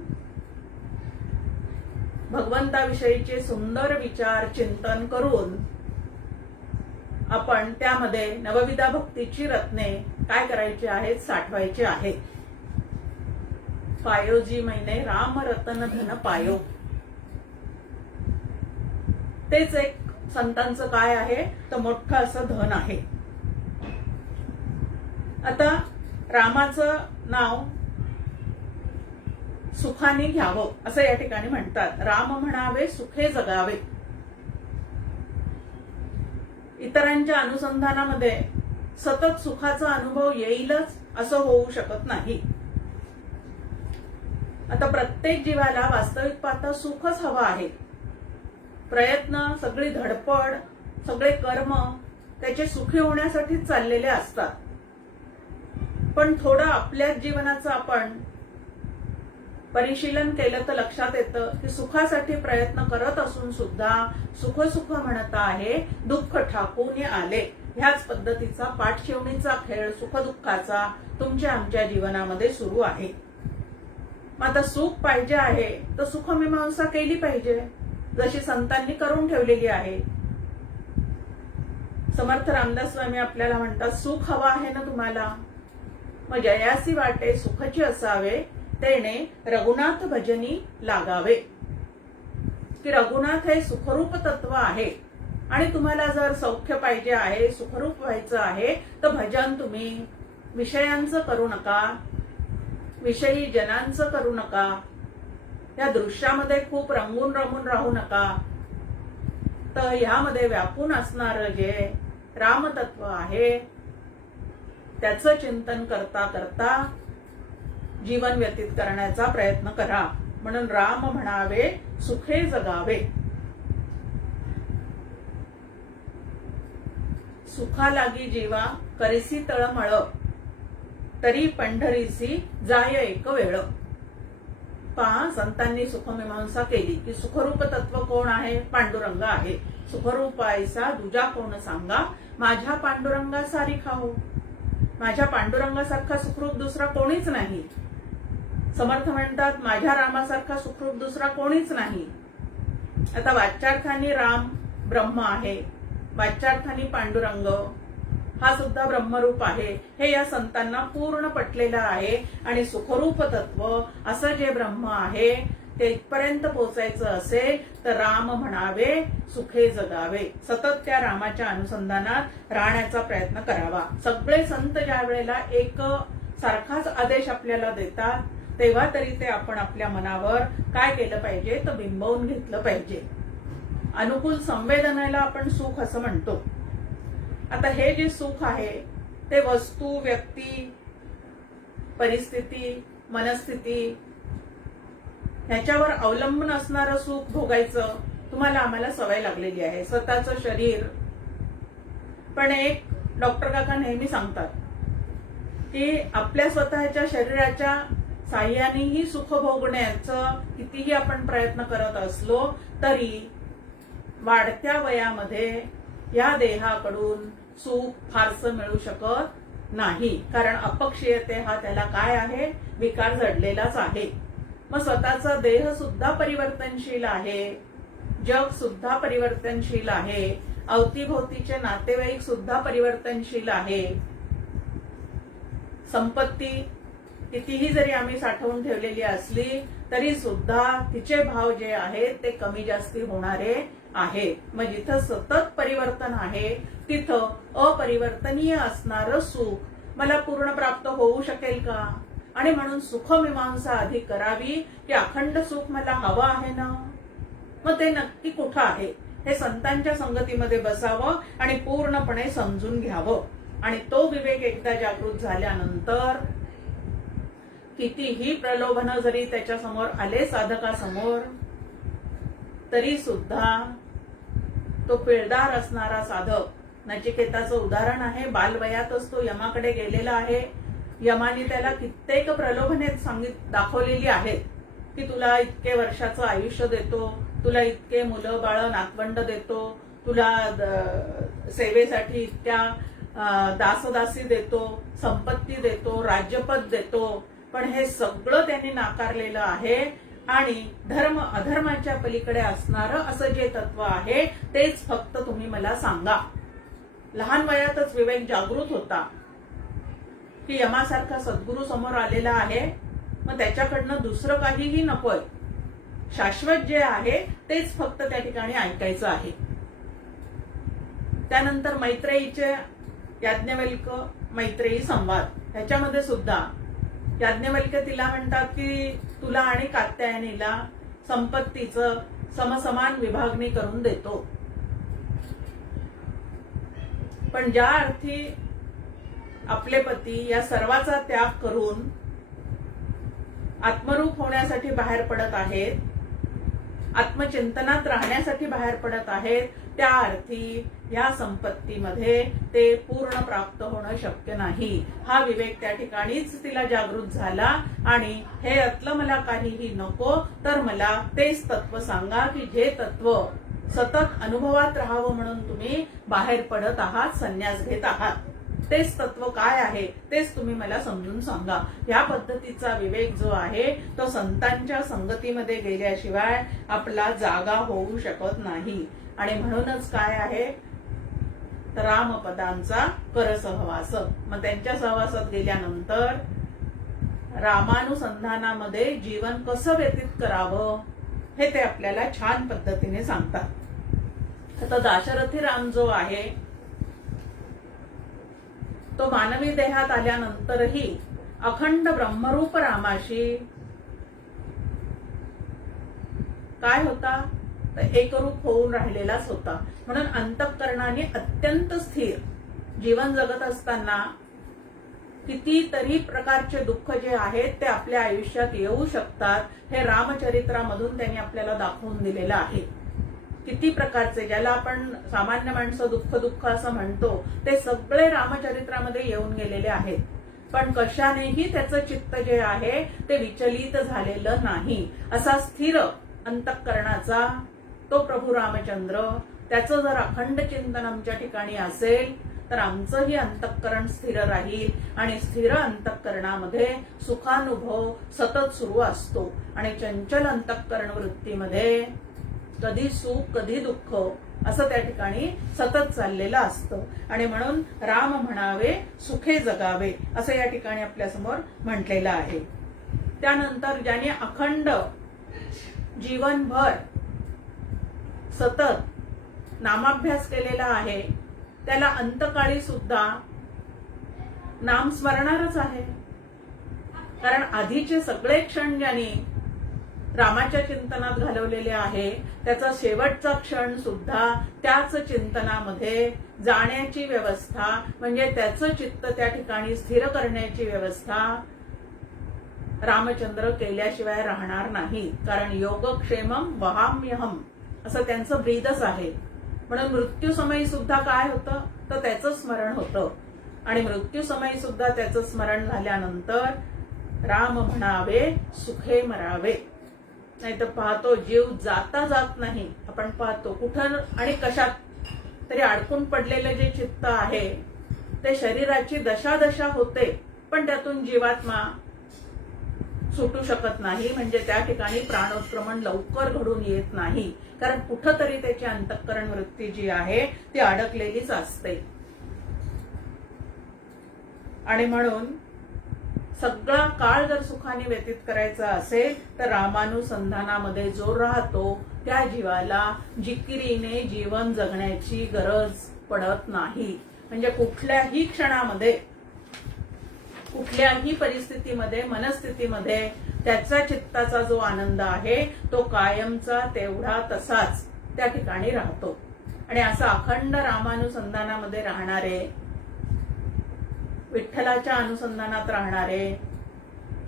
भगवंताविषयीचे सुंदर विचार चिंतन करून आपण त्यामध्ये नवविधा भक्तीची रत्ने काय करायची आहेत, साठवायची आहेत. पायोजी मैने राम रतन धन पायो, तेच एक संतांचं काय आहे तर मोठं असं धन आहे. आता रामाचं नाव सुखाने घ्यावं असं या ठिकाणी म्हणतात. राम म्हणावे सुखे जगावे. इतरांच्या अनुसंधानामध्ये सतत सुखाचा अनुभव येईलच असं होऊ शकत नाही. आता प्रत्येक जीवाला वास्तविक पाहता सुखच हवं आहे. प्रयत्न, सगळी धडपड, सगळे कर्म त्याचे सुखी होण्यासाठीच चाललेले असतात. पण थोडं आपल्याच जीवनाचं आपण परिशीलन केलं तर लक्षात येतं की सुखासाठी प्रयत्न करत असून सुद्धा सुख सुख म्हणत आहे, दुःख ठाकून आले. ह्याच पद्धतीचा पाठशिवणीचा खेळ सुखदुःखाचा तुमच्या आमच्या जीवनामध्ये सुरू आहे. मग आता सुख पाहिजे आहे तर सुखमीमांसा केली पाहिजे, जशी संतांनी करून ठेवलेली आहे. समर्थ रामदास स्वामी आपल्याला म्हणतात, सुख हवा आहे ना तुम्हाला, मग जयासी वाटे सुखची असावे, तेने रघुनाथ भजनी लागावे. की रघुनाथ हे सुखरूप तत्व आहे आणि तुम्हाला जर सौख्य पाहिजे आहे, सुखरूप व्हायचं आहे तर भजन तुम्ही विषयांचं करू नका, विषयी जनांचं करू नका, या दृश्यामध्ये खूप रंगून रमून राहू नका. तर ह्यामध्ये व्यापून असणारं जे रामतत्व आहे त्याचं चिंतन करता करता जीवन व्यतीत करण्याचा प्रयत्न करा. म्हणून राम म्हणावे सुखे जगावे. सुखा लागी जीवा करिसी तळमळ, तरी पंढरीसी जाय एक वेळ. पहा, संतांनी सुखमीमांसा केली की सुखरूप तत्व कोण आहे, पांडुरंग आहे. सुखरूप ऐसा दुजा कोण सांगा, माझ्या पांडुरंगा सारी खाओ. माझ्या पांडुरंगासारखा सुखरूप दुसरा कोणीच नाही. समर्थ म्हणतात, माझ्या रामासारखा सुखरूप दुसरा कोणीच नाही. आता वाच्यार्थाने राम ब्रह्म आहे, वाच्यार्थाने पांडुरंग हा सुद्धा ब्रह्मरूप आहे, हे या संतांना पूर्ण पटलेलं आहे. आणि सुखरूप तत्व असं जे ब्रह्म आहे ते इथपर्यंत पोहोचायचं असेल तर राम म्हणावे सुखे जगावे. सतत त्या रामाच्या अनुसंधानात राहण्याचा प्रयत्न करावा. सगळे संत ज्या वेळेला एक सारखाच आदेश आपल्याला देतात तेव्हा तरी ते आपण आपल्या मनावर काय केलं पाहिजे तर बिंबवून घेतलं पाहिजे. अनुकूल संवेदनेला आपण सुख असं म्हणतो. आता हे जे सुख आहे ते वस्तू, व्यक्ती, परिस्थिती, मनस्थिती ह्याच्यावर अवलंबून असणारं सुख भोगायचं तुम्हाला आम्हाला सवय लागलेली आहे. स्वतःचं शरीर, पण एक डॉक्टर काका नेहमी सांगतात की आपल्या स्वतःच्या शरीराच्या साह्यानेही सुख भोगण्याचं कितीही आपण प्रयत्न करत असलो तरी वाढत्या वयामध्ये या देहाकडून सुख फारसं मिळू शकत नाही. कारण अपक्षीयते हा त्याला काय आहे, विकार जडलेलाच आहे. मग स्वतःचा देह सुद्धा परिवर्तनशील आहे, जग सुद्धा परिवर्तनशील आहे, अवतीभोवतीचे नातेवाईक सुद्धा परिवर्तनशील आहे. संपत्ती कितीही जरी आम्ही साठवून ठेवलेली असली तरी सुद्धा तिचे भाव जे आहेत ते कमी जास्ती होणारे आहे. मग जिथं सतत परिवर्तन आहे तिथं अपरिवर्तनीय असणारं सुख मला पूर्ण प्राप्त होऊ शकेल का? आणि म्हणून सुखमीमांसा आधी करावी की अखंड सुख मला हवं आहे ना. मग ते नक्की कुठं आहे हे संतांच्या संगतीमध्ये बसावं आणि पूर्णपणे समजून घ्यावं. आणि तो विवेक एकदा जागृत झाल्यानंतर कितीही प्रलोभन जरी त्याच्या समोर आले साधकासमोर, तरी सुद्धा तो पिळदार असणारा साधक, नचिकेताचं उदाहरण आहे, बालवयातच तो यमाकडे गेलेला आहे. यमाने त्याला कित्येक प्रलोभने दाखवलेली आहेत की तुला इतके वर्षाचं आयुष्य देतो, तुला इतके मुलं बाळ नातवंड देतो, तुला सेवेसाठी इतक्या दासदासी देतो, संपत्ती देतो, राज्यपद देतो. पण हे सगळं त्यांनी नाकारलेलं आहे आणि धर्म अधर्माच्या पलीकडे असणारं असं जे तत्व आहे तेच फक्त तुम्ही मला सांगा. लहान वयातच विवेक जागृत होता की यमासारखा सद्गुरू समोर आलेला आहे, मग त्याच्याकडनं दुसरं काहीही नकोय, शाश्वत जे आहे तेच फक्त त्या ठिकाणी ऐकायचं आहे. त्यानंतर मैत्रेयीचे याज्ञवल्क मैत्रेयी संवाद, ह्याच्यामध्ये सुद्धा याज्ञवल्क तिला म्हणतात की तुला आणि कात्यायनीला संपत्तीचं समसमान विभागणी करून देतो. पण ज्या अर्थी आपले पती या सर्वाचा त्याग करून आत्मरूप होण्यासाठी बाहेर पडत आहेत, आत्मचिंतनात राहण्यासाठी बाहेर पडत आहेत, त्या अर्थी या संपत्तीमध्ये ते पूर्ण प्राप्त होणं शक्य नाही. हा विवेक त्या ठिकाणीच तिला जागृत झाला आणि हे यातलं मला काहीही नको, तर मला तेच तत्व सांगा की जे तत्व सतत अनुभवात राहावं म्हणून तुम्ही बाहेर पडत आहात, संन्यास घेत आहात, तेच तत्व काय आहे तेच तुम्ही मला समजून सांगा. या पद्धतीचा विवेक जो आहे तो संतांच्या संगतीमध्ये गेल्याशिवाय आपला जागा होऊ शकत नाही. आणि म्हणूनच काय आहे, रामपदांचा करसहवास. मग त्यांच्या सहवासात गेल्यानंतर रामानुसंधानामध्ये जीवन कसं व्यतीत करावं हे ते आपल्याला छान पद्धतीने सांगतात. आता दाशरथी राम जो आहे तो मानवी देहात आल्यानंतरही अखंड ब्रह्मरूप रामाशी काय होता, तर एकरूप होऊन राहिलेलाच होता. म्हणून अंतःकरणाने अत्यंत स्थिर जीवन जगत असताना कितीतरी प्रकारचे दुःख जे आहेत ते आपल्या आयुष्यात येऊ शकतात, हे रामचरित्रामधून त्यांनी आपल्याला दाखवून दिलेलं आहे. किती प्रकारचे, ज्याला आपण सामान्य माणसं दुःख असं म्हणतो, ते सगळे रामचरित्रामध्ये येऊन गेलेले आहेत. पण कशानेही त्याचं चित्त जे आहे ते विचलित झालेलं नाही. असा स्थिर अंतःकरणाचा तो प्रभू रामचंद्र, त्याचं जर अखंड चिंतन आमच्या ठिकाणी असेल तर आमचंही अंतःकरण स्थिर राहील आणि स्थिर अंतःकरणामध्ये सुखानुभव सतत सुरू असतो. आणि चंचल अंतःकरण वृत्तीमध्ये कधी सुख कधी दुःख असं त्या ठिकाणी सतत चाललेलं असतं. आणि म्हणून राम म्हणावे सुखे जगावे असं या ठिकाणी आपल्यासमोर म्हटलेलं आहे. त्यानंतर ज्याने अखंड जीवनभर सतत नामाभ्यास केलेला आहे त्याला अंतकाळी सुद्धा नाम स्मरणारच आहे. कारण आधीचे सगळे क्षण ज्यांनी रामाच्या चिंतनात घालवलेले आहे त्याचा शेवटचा क्षण सुद्धा त्याच चिंतनामध्ये जाण्याची व्यवस्था, म्हणजे त्याचं चित्त त्या ठिकाणी स्थिर करण्याची व्यवस्था रामचंद्र केल्याशिवाय राहणार नाही. कारण योगक्षेमम वहाम्यहम असं त्यांचं ब्रीदच आहे. म्हणून मृत्यू समयी सुद्धा काय होतं, तर त्याचं स्मरण होतं. आणि मृत्यू समयी सुद्धा त्याचं स्मरण झाल्यानंतर राम म्हणावे सुखे मरावे. नाही तर पाहतो जीव जाता जात नाही. आपण पाहतो कुठं आणि कशात तरी अडकून पडलेलं जे चित्त आहे ते शरीराची दशा होते, पण त्यातून जीवात्मा सुटू शकत नाही. म्हणजे त्या ठिकाणी प्राणोत्क्रमण लवकर घडून येत नाही. कारण कुठंतरी त्याची अंतःकरण वृत्ती जी आहे ती अडकलेलीच असते. आणि म्हणून सगळा काळ जर सुखाने व्यतीत करायचा असेल तर रामानुसंधानामध्ये जो राहतो त्या जीवाला जिकिरीने जीवन जगण्याची गरज पडत नाही. म्हणजे कुठल्याही क्षणामध्ये कुठल्याही परिस्थितीमध्ये मनस्थितीमध्ये त्याचा चित्ताचा जो आनंद आहे तो कायमचा तेवढा तसाच त्या ठिकाणी राहतो. आणि असं अखंड रामानुसंधानामध्ये राहणारे, विठ्ठलाच्या अनुसंधानात राहणारे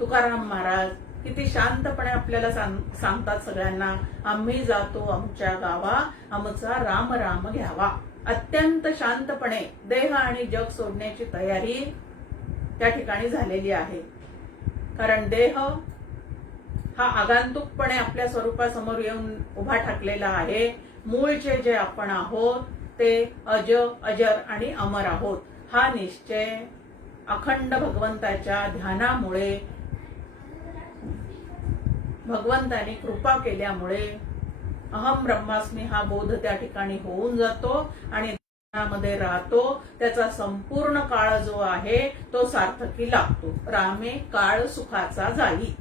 तुकाराम महाराज किती शांतपणे आपल्याला सांगतात सगळ्यांना, आम्ही जातो आमच्या गावा, आमचा राम राम घ्यावा. अत्यंत शांतपणे देह आणि जग सोडण्याची तयारी त्या ठिकाणी झालेली आहे. कारण देह हा आगंतुकपणे आपल्या स्वरूपासमोर येऊन उभा ठाकलेला आहे. मूळचे जे आपण आहोत ते अजर आणि अमर आहोत. हा निश्चय अखंड भगवंताच्या ध्यानामुळे, भगवंताने कृपा केल्यामुळे अहम ब्रह्मास्मी हा बोध त्या ठिकाणी होऊन जातो आणि ध्यानामध्ये राहतो. त्याचा संपूर्ण काळ जो आहे तो सार्थकी लागतो. रामे काळ सुखाचा जाई.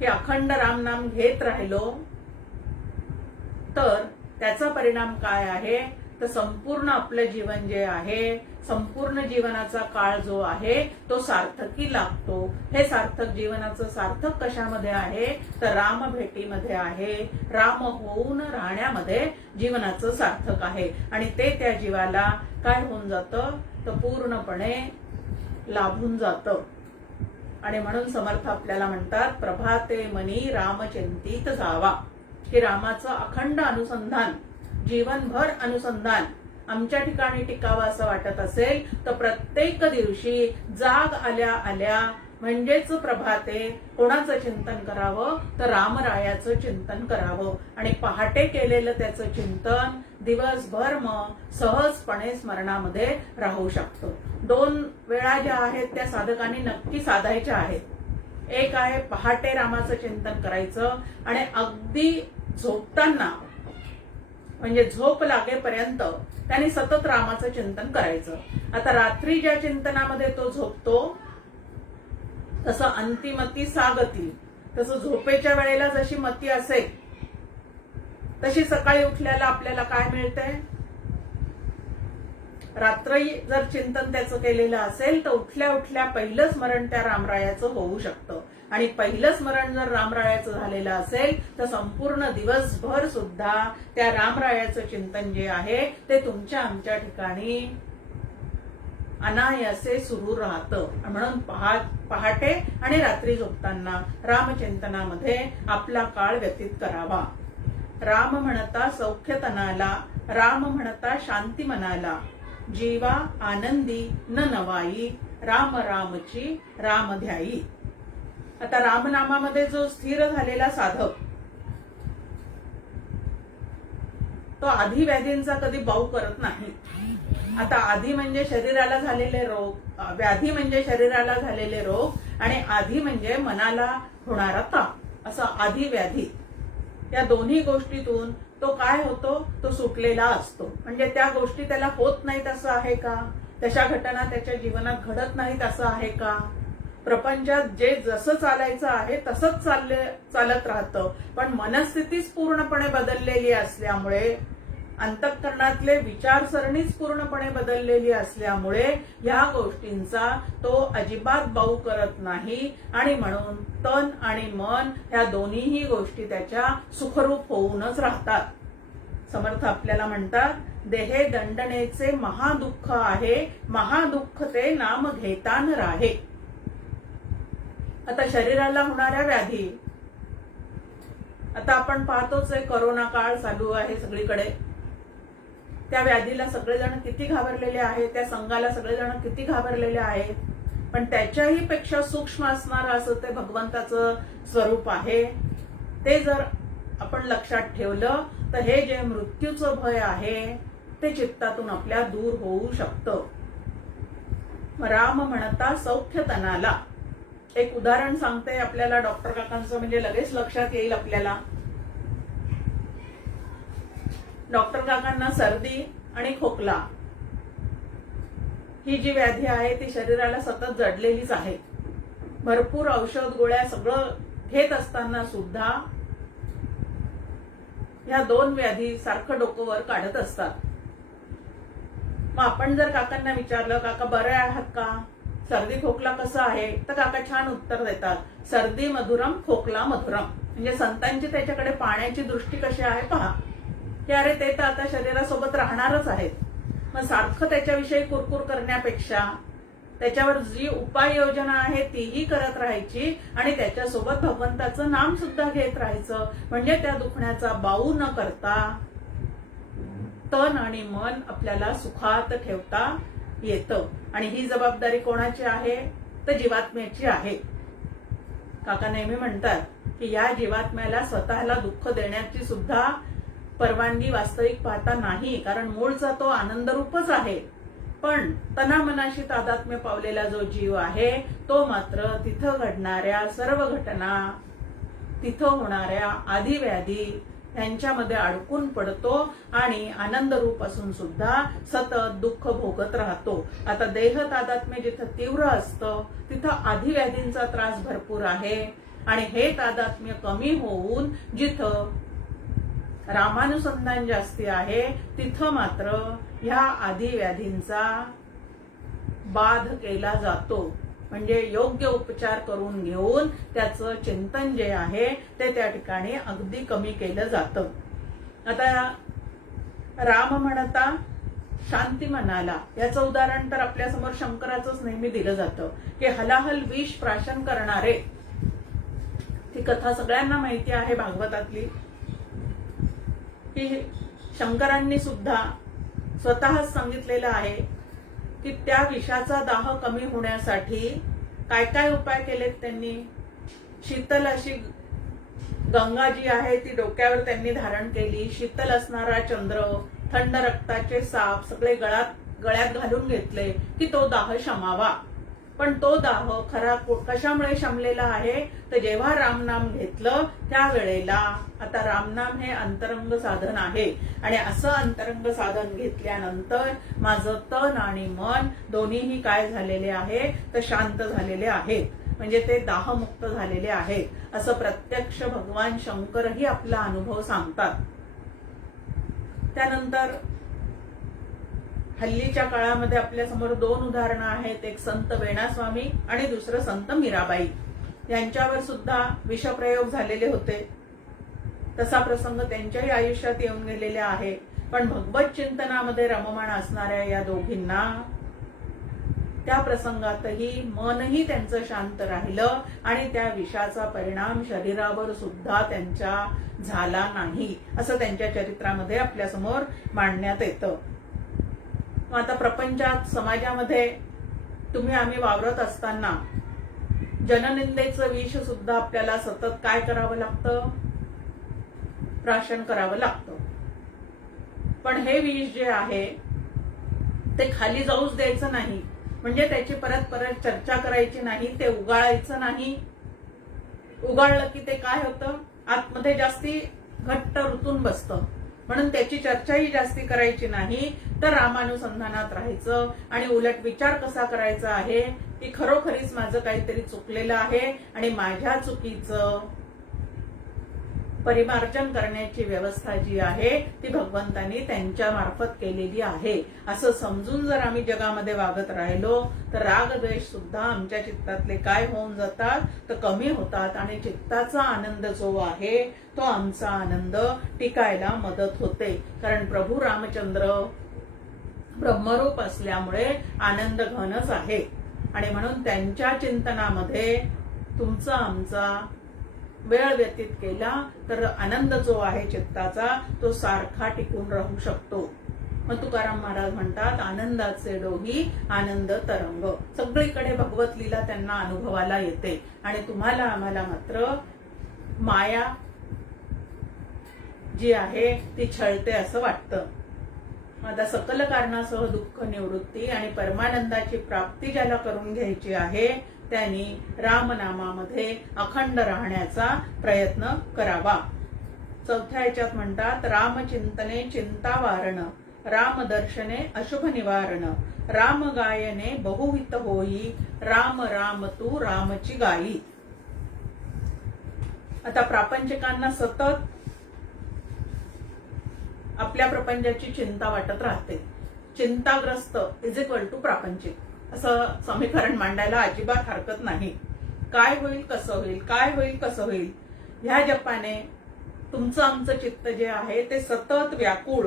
हे अखंड रामनाम घेत राहिलो तर त्याचा परिणाम काय आहे, तर संपूर्ण आपलं जीवन जे आहे, संपूर्ण जीवनाचा काळ जो आहे तो सार्थकी लागतो. हे सार्थक जीवनाचं सार्थक कशामध्ये आहे, तर राम भेटीमध्ये आहे. राम होऊन राहण्यामध्ये जीवनाचं सार्थक आहे. आणि ते त्या जीवाला काय होऊन जातं, तर पूर्णपणे लाभून जातं. आणि म्हणून समर्थ आपल्याला म्हणतात, प्रभाते मनी रामचिंतित जावा. हे रामाचं अखंड अनुसंधान, जीवनभर अनुसंधान आमच्या ठिकाणी टिकावं असं वाटत असेल तर प्रत्येक दिवशी जाग आल्या आल्या म्हणजेच प्रभाते कोणाचं चिंतन करावं, तर रामरायाचं चिंतन करावं. आणि पहाटे केलेलं त्याचं चिंतन दिवसभर मग सहजपणे स्मरणामध्ये राहू शकतो. 2 वेळा ज्या आहेत त्या साधकांनी नक्की साधायच्या आहेत. एक आहे पहाटे रामाचं चिंतन करायचं आणि अगदी झोपताना म्हणजे झोप लागेपर्यंत त्यांनी सतत रामाचं चिंतन करायचं. आता रात्री ज्या चिंतनामध्ये तो झोपतो तसं अंतिमती सागती, तसं झोपेच्या वेळेला जशी मती असेल तशी सकाळी उठल्याला आपल्याला काय मिळते, रात्री जर चिंतन त्याचं केलेलं असेल तर उठल्या उठल्या पहिलं स्मरण त्या रामरायाचं होऊ शकतं. आणि पहिलं स्मरण जर रामरायाचं झालेलं असेल तर संपूर्ण दिवसभर सुद्धा त्या रामरायाचं चिंतन जे आहे ते तुमच्या आमच्या ठिकाणी अनायासे सुरू राहतं. म्हणून पहाटे आणि रात्री झोपताना रामचिंतनामध्ये आपला काळ व्यतीत करावा. राम म्हणता सौख्य तनाला, राम म्हणता शांती मनाला, जीवा आनंदी न नवाई, राम रामची राम ध्याई. आता रामनामामध्ये जो स्थिर झालेला साधक तो आधी व्याधींचा कधी बाऊ करत नाही. आता आधी म्हणजे शरीराला झालेले रोग, व्याधी म्हणजे शरीराला झालेले रोग आणि आधी म्हणजे मनाला होणारा ताप, असं आधी व्याधी. या दोन्ही गोष्टीतून तो काय होतो, तो सुटलेला असतो. म्हणजे त्या गोष्टी त्याला होत नाहीत असं आहे का, तशा घटना त्याच्या जीवनात घडत नाहीत असं आहे का. प्रपंचात जे जसं चालायचं आहे तसंच चालत राहतं. पण मनस्थितीच पूर्णपणे बदललेली असल्यामुळे, अंतःकरणातले विचारसरणीच पूर्णपणे बदललेली असल्यामुळे ह्या गोष्टींचा तो अजिबात बाऊ करत नाही. आणि म्हणून तन आणि मन ह्या दोन्हीही गोष्टी त्याच्या सुखरूप होऊनच राहतात. समर्थ आपल्याला म्हणतात, देहे दंडनेचे महादुःख आहे, महादुःख ते नाम घेतान राहे. आता शरीराला होणाऱ्या व्याधी, आता आपण पाहतोच आहे, कोरोना काळ चालू आहे सगळीकडे. त्या व्याधीला सगळेजण किती घाबरलेले आहेत, त्या संघाला सगळेजण किती घाबरलेले आहेत. पण त्याच्याही पेक्षा सूक्ष्म असणारं असं ते भगवंताचं स्वरूप आहे. ते जर आपण लक्षात ठेवलं तर हे जे मृत्यूचं भय आहे ते चित्तातून आपल्या दूर होऊ शकतं. राम म्हणता सौख्य तनाला. एक उदाहरण सांगते आपल्याला डॉक्टर काकांचं, म्हणजे लगेच लक्षात येईल आपल्याला. डॉक्टर काकांना सर्दी आणि खोकला ही जी व्याधी आहे ती शरीराला सतत जडलेलीच आहे. भरपूर औषध गोळ्या सगळं घेत असताना सुद्धा ह्या 2 व्याधी सारखं डोकं वर काढत असतात. मग आपण जर काकांना विचारलं, काका बरे आहात का, सर्दी खोकला कसं आहे तर काका छान उत्तर देतात, सर्दी मधुरम खोकला मधुरम. म्हणजे संतांची त्याच्याकडे पाहण्याची दृष्टी कशी आहे पहा, की अरे ते तर आता शरीरासोबत राहणारच आहेत. मग सारखं त्याच्याविषयी कुरकुर करण्यापेक्षा त्याच्यावर जी उपाययोजना आहे तीही करत राहायची आणि त्याच्यासोबत भगवंताचं नाम सुद्धा घेत राहायचं. म्हणजे त्या दुखण्याचा बाऊ न करता तन आणि मन आपल्याला सुखात ठेवता येतं. आणि ही जबाबदारी कोणाची आहे तर जीवात्म्याची आहे. काका नेहमी म्हणतात की या जीवात्म्याला स्वतःला दुःख देण्याची सुद्धा परवानगी वास्तविक पाहता नाही, कारण मूळचा तो आनंदरूपच आहे. पण तनामनाशी तादात्म्य पावलेला जो जीव आहे तो मात्र तिथं घडणाऱ्या सर्व घटना, तिथं होणाऱ्या आधिव्याधी यांच्यामध्ये अडकून पडतो आणि आनंदरूप असून सुद्धा सतत दुःख भोगत राहतो. आता देह तादात्म्य जिथं तीव्र असतं तिथं आधिव्याधींचा त्रास भरपूर आहे. आणि हे तादात्म्य कमी होऊन जिथं रामानुसंधान जास्ती आहे तिथं मात्र ह्या आधिव्याधींचा बाध केला जातो. म्हणजे योग्य उपचार करून घेऊन त्याचं चिंतन जे आहे ते त्या ठिकाणी अगदी कमी केलं जातं. आता राम म्हणता शांती मनाला, याचं उदाहरण तर आपल्या समोर शंकराचंच नेहमी दिलं जातं की हलाहल विष प्राशन करणारे. ती कथा सगळ्यांना माहिती आहे भागवतातली, की शंकरांनी सुद्धा स्वतःच सांगितलेलं आहे की त्या विषाचा दाह कमी होण्यासाठी काय काय उपाय केलेत त्यांनी. शीतल अशी गंगा जी आहे ती डोक्यावर त्यांनी धारण केली, शीतल असणारा चंद्र, थंड रक्ताचे साप सगळे गळ्यात घालून घेतले की तो दाह शमावा. पण तो दाह खरा कशामुळे शमलेला आहे तर जेव्हा रामनाम घेतलं त्यावेळेला, आता रामनाम हे अंतरंग साधन आहे आणि असं अंतरंग साधन घेतल्यानंतर माझं तन आणि मन दोन्हीही काय झालेले आहे तर शांत झालेले आहेत. म्हणजे ते दाहमुक्त झालेले आहेत असं प्रत्यक्ष भगवान शंकरही आपला अनुभव सांगतात. त्यानंतर हल्लीच्या काळामध्ये आपल्या समोर दोन उदाहरणं आहेत, एक संत वेणास्वामी आणि दुसरं संत मीराबाई. यांच्यावर सुद्धा विषप्रयोग झालेले होते. तसा प्रसंग त्यांच्याही आयुष्यात येऊन गेलेले आहे. पण भगवत चिंतनामध्ये रममाण असणाऱ्या या दोघींना त्या प्रसंगातही मनही त्यांचं शांत राहिलं आणि त्या विषाचा परिणाम शरीरावर सुद्धा त्यांच्या झाला नाही, असं त्यांच्या चरित्रामध्ये आपल्या समोर मांडण्यात येतं. आता प्रपंचात समाजामध्ये तुम्ही आम्ही वावरत असताना जननिंदेचं विष सुद्धा आपल्याला सतत काय करावं लागतं, प्राशन करावं लागतं. पण हे विष जे आहे ते खाली जाऊच द्यायचं नाही. म्हणजे त्याची परत परत चर्चा करायची नाही, ते उगाळायचं नाही. उगाळलं की ते काय होतं, आतमध्ये जास्ती घट्ट रुतून बसतं. म्हणून त्याची चर्चाही जास्ती करायची नाही, तर रामानुसंधानात राहायचं आणि उलट विचार कसा करायचा आहे की खरोखरीच माझं काहीतरी चुकलेलं आहे आणि माझ्या चुकीचं परिमार्जन करण्याची व्यवस्था जी आहे ती भगवंतांनी त्यांच्या मार्फत केलेली आहे असं समजून जर आम्ही जगामध्ये वागत राहिलो तर राग द्वेष सुद्धा आमच्या चित्तातले काय होऊन जातात तर कमी होतात आणि चित्ताचा आनंद जो आहे तो आमचा आनंद टिकायला मदत होते. कारण प्रभू रामचंद्र ब्रह्मरूप असल्यामुळे आनंद घनच आहे आणि म्हणून त्यांच्या चिंतनामध्ये तुमचा आमचा वेळ व्यतीत केला तर आनंद जो आहे चित्ताचा तो सारखा टिकून राहू शकतो. मग तुकाराम महाराज म्हणतात आनंदाचे डोही आनंद तरंग. सगळीकडे भगवत लीला त्यांना अनुभवाला येते आणि तुम्हाला आम्हाला मात्र माया जी आहे ती छळते असं वाटतं. आता सकल कारणासह दुःख निवृत्ती आणि परमानंदाची प्राप्ती ज्याला करून घ्यायची आहे त्यांनी रामनामामध्ये अखंड राहण्याचा प्रयत्न करावा. चौथ्या ह्याच्यात म्हणतात रामचिंतने चिंता वारण, राम दर्शने अशुभ निवारण, राम गायने बहुहित होई, राम राम तू रामची गाई. आता प्रापंचिकांना सतत आपल्या प्रपंचाची चिंता वाटत राहते. चिंताग्रस्त इज इक्वल टू प्रापंचिक असं समीकरण मांडायला अजिबात हरकत नाही. काय होईल कसं होईल, काय होईल कसं होईल, ह्या जपाने तुमचं आमचं चित्त जे आहे ते सतत व्याकुळ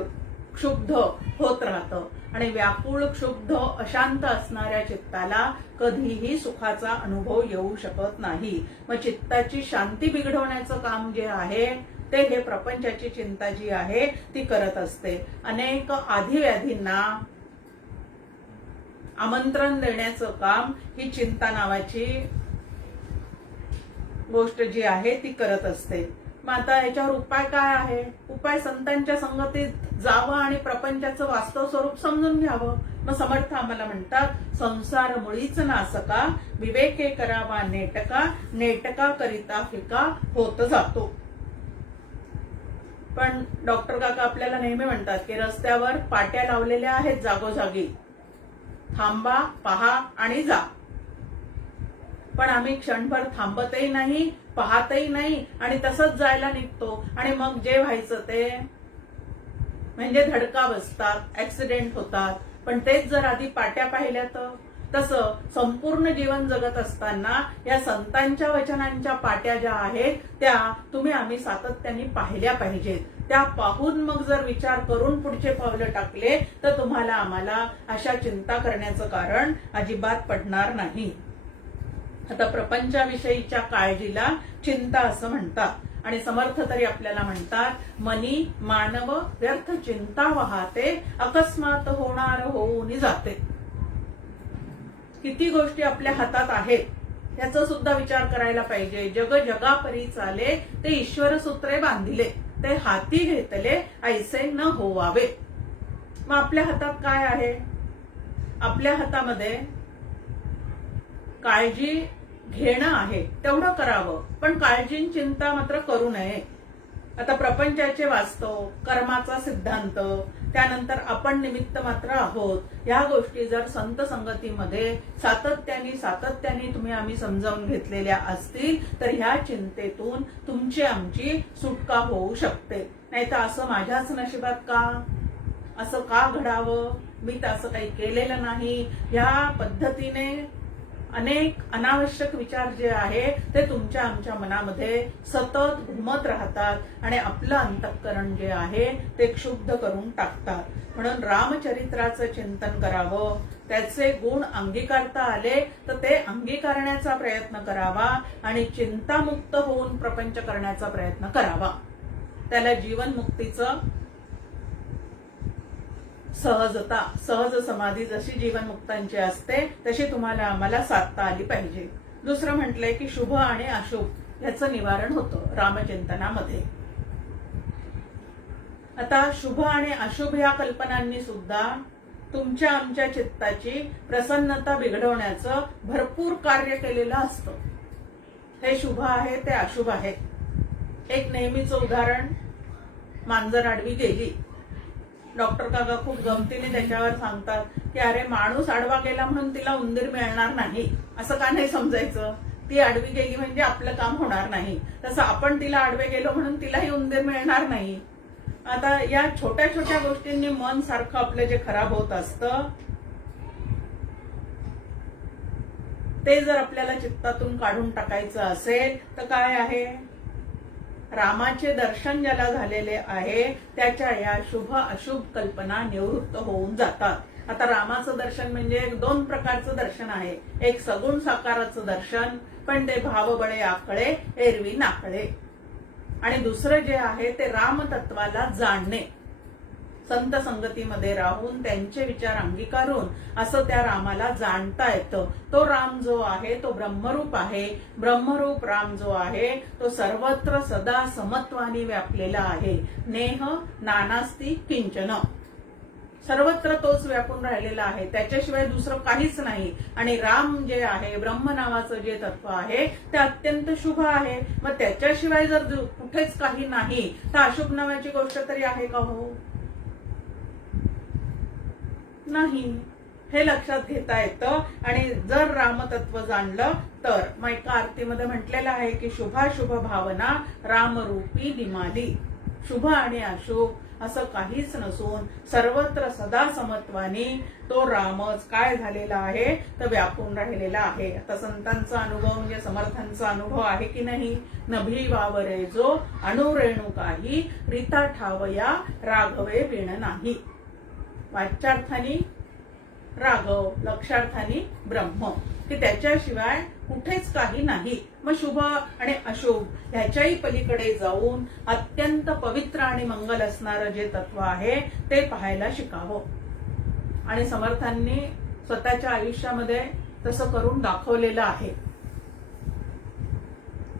क्षुब्ध होत राहतं. आणि व्याकुळ क्षुब्ध अशांत असणाऱ्या चित्ताला कधीही सुखाचा अनुभव येऊ शकत नाही. मग चित्ताची शांती बिघडवण्याचं काम जे आहे ते हे प्रपंचाची चिंता जी आहे ती करत असते. अनेक आधिव्याधींना आमंत्रण देण्याचं काम ही चिंता नावाची गोष्ट जी आहे ती करत असते. मग आता याच्यावर उपाय काय आहे? उपाय संतांच्या संगतीत जावं आणि प्रपंचाचं वास्तव स्वरूप समजून घ्यावं. मग समर्थ आम्हाला म्हणतात, संसार मुळीच नासका, विवेके करावा नेटका, नेटका करिता फिका होत जातो. पण डॉक्टर काका आपल्याला नेहमी म्हणतात की रस्त्यावर पाट्या लावलेल्या आहेत जागोजागी, थांबा, पहा आणि जा. पण आम्ही क्षणभर थांबतही नाही, पाहतही नाही आणि तसंच जायला निघतो. आणि मग जे व्हायचं ते म्हणजे धडका बसतात, ऍक्सिडेंट होतात. पण तेच जर आधी पाट्या पाहिल्या तर. तसं संपूर्ण जीवन जगत असताना या संतांच्या वचनांच्या पाट्या ज्या आहेत त्या तुम्ही आम्ही सातत्याने पाहिल्या पाहिजेत. त्या पाहून मग जर विचार करून पुढचे पावलं टाकले तर तुम्हाला आम्हाला अशा चिंता करण्याचं कारण अजिबात पडणार नाही. आता प्रपंचाविषयीच्या काळजीला चिंता असं म्हणतात. आणि समर्थ तरी आपल्याला म्हणतात, मनी मानव व्यर्थ चिंता वाहते, अकस्मात होणार होऊन जाते. किती गोष्टी आपल्या हातात आहेत याचा सुद्धा विचार करायला पाहिजे. जग जगापरी चाले, ते ईश्वर सूत्रे बांधिले, ते हाती घेतले ऐसे न होवावे. मग आपल्या हातात काय आहे? आपल्या हातामध्ये काळजी घेणं आहे, तेवढं करावं. पण काळजी चिंता मात्र करू नये. आता प्रपंचाचे वास्तव, कर्माचा सिद्धांत, त्यानंतर आपण निमित्त मात्र आहोत, ह्या गोष्टी जर संत संगतीमध्ये सातत्याने तुम्ही आम्ही समजावून घेतलेल्या असतील तर ह्या चिंतेतून तुमची आमची सुटका होऊ शकते. नाही तर असं माझ्याच नशिबात का, असं का घडावं, मी तर असं काही केलेलं नाही, ह्या पद्धतीने अनेक अनावश्यक विचार जे आहे ते तुमच्या आमच्या मनामध्ये सतत घुमत राहतात आणि आपलं अंतःकरण जे आहे ते क्षुब्ध करून टाकतात. म्हणून रामचरित्राचं चिंतन करावं, त्याचे गुण अंगीकारता आले तर ते अंगीकारण्याचा प्रयत्न करावा आणि चिंतामुक्त होऊन प्रपंच करण्याचा प्रयत्न करावा. त्याला जीवनमुक्तीचं सहजता, सहज समाधी जशी जीवनमुक्तांची असते तशी तुम्हाला आम्हाला साधता आली पाहिजे. दुसरं म्हटलंय की शुभ आणि अशुभ याचं निवारण होतं रामचिंतनामध्ये. आता शुभ आणि अशुभ या कल्पनांनी सुद्धा तुमच्या आमच्या चित्ताची प्रसन्नता बिघडवण्याचं भरपूर कार्य केलेलं असतं. हे शुभ आहे, ते अशुभ आहे. एक नेहमीचं उदाहरण, मांजर आडवी गेली. डॉक्टर काका खूप गमतीने त्याच्यावर सांगतात की अरे माणूस आडवा गेला म्हणून तिला उंदीर मिळणार नाही, असं का नाही समजायचं. ती आडवी गेली म्हणजे आपलं काम होणार नाही. तसं आपण तिला आडवे गेलो म्हणून तिलाही उंदीर मिळणार नाही. आता या छोट्या छोट्या गोष्टींनी मन सारखं आपलं जे खराब होत असतं ते जर आपल्याला चित्तातून काढून टाकायचं असेल तर काय आहे, रामाचे दर्शन ज्याला झालेले आहे त्याच्या या शुभ अशुभ कल्पना निवृत्त होऊन जातात. आता रामाचं दर्शन म्हणजे दोन प्रकारचं दर्शन आहे. एक सगुण साकाराचं दर्शन, पण ते भावबळे आकळे एरवी नाकळे. आणि दुसरं जे आहे ते रामतत्वाला जाणणे, संत संगतीमध्ये राहून त्यांचे विचार अंगीकारून असं त्या रामाला जाणता येतं. तो राम जो आहे तो ब्रह्मरूप आहे. ब्रह्मरूप राम जो आहे तो सर्वत्र सदा समत्वानी व्यापलेला आहे. नेह नानास्ती किंचन, सर्वत्र तोच व्यापून राहिलेला आहे, त्याच्याशिवाय दुसरं काहीच नाही. आणि राम जे आहे, ब्रह्म नावाचं जे तत्व आहे ते अत्यंत शुभ आहे. मग त्याच्याशिवाय जर कुठेच काही नाही तर अशुभ नावाची गोष्ट तरी आहे का हो? नाही. हे लक्षात घेता येतं. आणि जर रामतत्व जाणलं तर मग एका आरतीमध्ये म्हटलेलं आहे की शुभाशुभ भावना रामरूपी निमाली. शुभ आणि अशुभ असं काहीच नसून सर्वत्र सदा समत्वानी तो रामच काय झालेला आहे तर व्यापून राहिलेला आहे. आता संतांचा अनुभव म्हणजे समर्थांचा अनुभव आहे की नाही. नभी वावरे जो अणुरेणू काही रीता ठावया राघवे विण नाही. वाच्यार्थानी राघव, लक्षार्थानी ब्रह्म, की त्याच्याशिवाय कुठेच काही नाही. मग शुभ आणि अशुभ ह्याच्याही पलीकडे जाऊन अत्यंत पवित्र आणि मंगल असणारं जे तत्व आहे ते पाहायला शिकावं. आणि समर्थांनी स्वतःच्या आयुष्यामध्ये तसं करून दाखवलेलं आहे.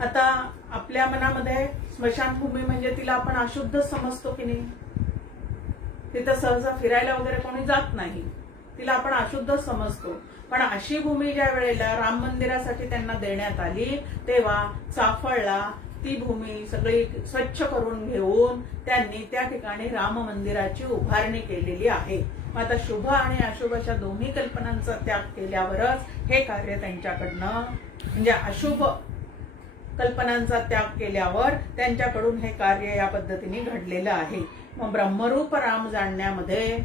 आता आपल्या मनामध्ये स्मशानभूमी म्हणजे तिला आपण अशुद्ध समजतो की नाही. तिथं सहसा फिरायला वगैरे कोणी जात नाही, तिला आपण अशुद्ध समजतो. पण अशी भूमी ज्या वेळेला राम मंदिरासाठी त्यांना देण्यात आली तेव्हा चाफळला ती भूमी सगळी स्वच्छ करून घेऊन त्यांनी त्या ठिकाणी राम मंदिराची उभारणी केलेली आहे. मग आता शुभ आणि अशुभ अशा दोन्ही कल्पनांचा त्याग केल्यावरच हे कार्य त्यांच्याकडनं म्हणजे अशुभ कल्पनांचा त्याग केल्यावर त्यांच्याकडून हे कार्य या पद्धतीने घडलेलं आहे. मग ब्रह्मरूप राम जाणण्यामध्ये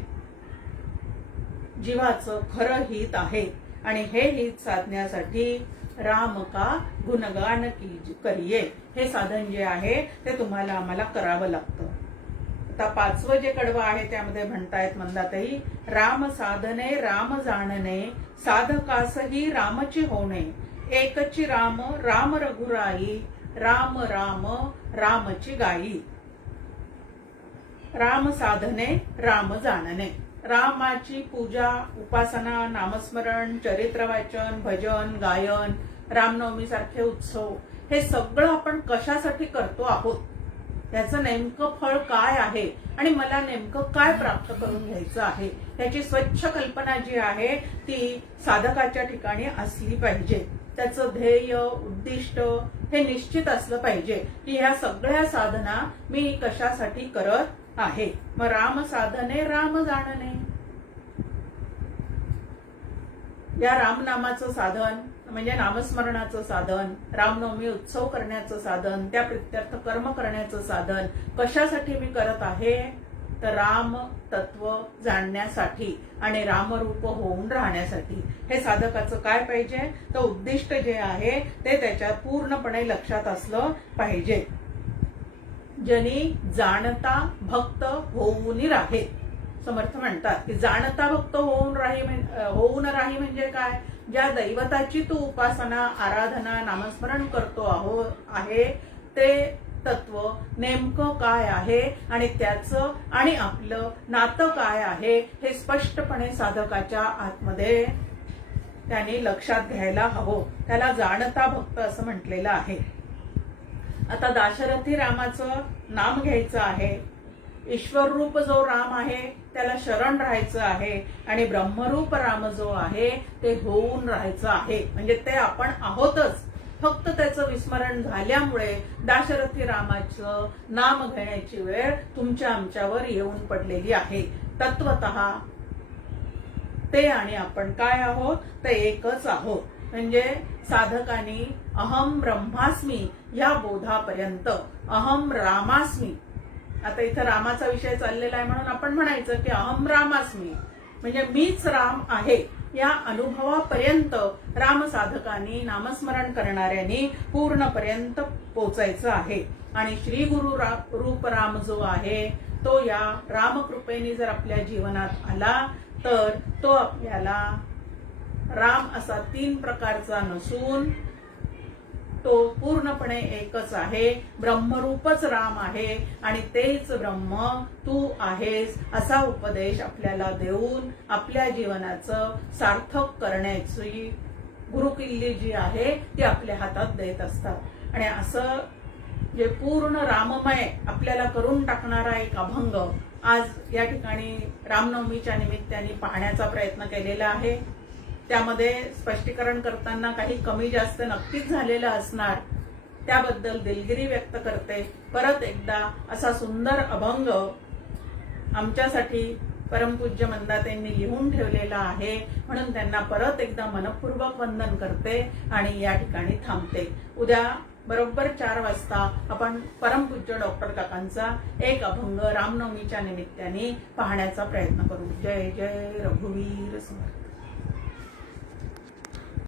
जीवाचं खरं हित आहे आणि हे हित साधण्यासाठी राम का गुणगान करिये हे साधन जे आहे ते तुम्हाला आम्हाला करावं लागतं. आता 5वं जे कडवं आहे त्यामध्ये म्हणतायत मंदाताई, राम साधने राम जाणणे साधकासही रामची होणे एकची राम राम रघुराई राम राम रामची गाई. राम साधने राम जाणणे, रामाची पूजा, उपासना, नामस्मरण, चरित्र वाचन, भजन, गायन, रामनवमी सारखे उत्सव हे सगळं आपण कशासाठी करतो आहोत, त्याचं नेमकं फळ काय आहे आणि मला नेमकं काय प्राप्त करून घ्यायचं आहे याची स्वच्छ कल्पना जी आहे ती साधकाच्या ठिकाणी असली पाहिजे. त्याचं ध्येय, उद्दिष्ट हे निश्चित असलं पाहिजे की ह्या सगळ्या साधना मी कशासाठी करत आहे. मग राम साधने राम जाणणे, या रामनामाचं साधन म्हणजे नामस्मरणाचं साधन, रामनवमी उत्सव करण्याचं साधन, त्या प्रित्यर्थ कर्म करण्याचं साधन कशासाठी मी करत आहे तर राम तत्व जाणण्यासाठी आणि रामरूप होऊन राहण्यासाठी. हे साधकाचं काय पाहिजे तर उद्दिष्ट जे आहे ते त्याच्यात पूर्णपणे लक्षात असलं पाहिजे. जनी जाणता भक्त होऊन राहे, समर्थ म्हणतात की जाणता भक्त होऊन राही म्हणजे काय, ज्या दैवताची तू उपासना, आराधना, नामस्मरण करतो आहे ते तत्व नेमकं काय आहे आणि त्याचं आणि आपलं नातं काय आहे हे स्पष्टपणे साधकाच्या आतमध्ये त्याने लक्षात घ्यायला हवं. त्याला जाणता भक्त असं म्हटलेलं आहे. आता दाशरथी रामाचं नाम घ्यायचं आहे. ईश्वररूप जो राम आहे त्याला शरण राहायचं आहे आणि ब्रह्मरूप राम जो आहे ते होऊन राहायचं आहे. म्हणजे ते आपण आहोतच, फक्त त्याचं विस्मरण झाल्यामुळे दाशरथी रामाचं नाम घेण्याची वेळ तुमच्या आमच्यावर येऊन पडलेली आहे. तत्वतः ते आणि आपण काय आहोत तर एकच आहोत. म्हणजे साधकांनी अहम ब्रह्मास्मी या बोधापर्यंत अहम रामास्मी, आता इथं रामाचा विषय चाललेला आहे म्हणून आपण म्हणायचं की अहम रामास्मी म्हणजे मीच राम आहे या अनुभवापर्यंत राम साधकांनी, नामस्मरण करणाऱ्यांनी पूर्णपर्यंत पोचायचं आहे. आणि श्री गुरु रूप राम जो आहे तो या रामकृपेने जर आपल्या जीवनात आला तर तो आपल्याला राम असा 3 प्रकारचा नसून तो पूर्णपणे एकच आहे, ब्रह्मरूपच राम आहे आणि तेच ब्रह्म तू आहेस असा उपदेश आपल्याला देऊन आपल्या जीवनाचं सार्थक करण्याची गुरुकिल्ली जी आहे ती आपल्या हातात देत असतात. आणि असं जे पूर्ण राममय आपल्याला करून टाकणारा एक अभंग आज या ठिकाणी रामनवमीच्या निमित्ताने पाहण्याचा प्रयत्न केलेला आहे. त्यामध्ये स्पष्टीकरण करताना काही कमी जास्त नक्कीच झालेलं असणार, त्याबद्दल दिलगिरी व्यक्त करते. परत एकदा असा सुंदर अभंग आमच्यासाठी परमपूज्य मंदाताईंनी लिहून ठेवलेला आहे म्हणून त्यांना परत एकदा मनपूर्वक वंदन करते आणि या ठिकाणी थांबते. उद्या बरोबर 4 वाजता आपण परमपूज्य डॉक्टर काकांचा एक अभंग रामनवमीच्या निमित्ताने पाहण्याचा प्रयत्न करू. जय जय रघुवीर समर्थ.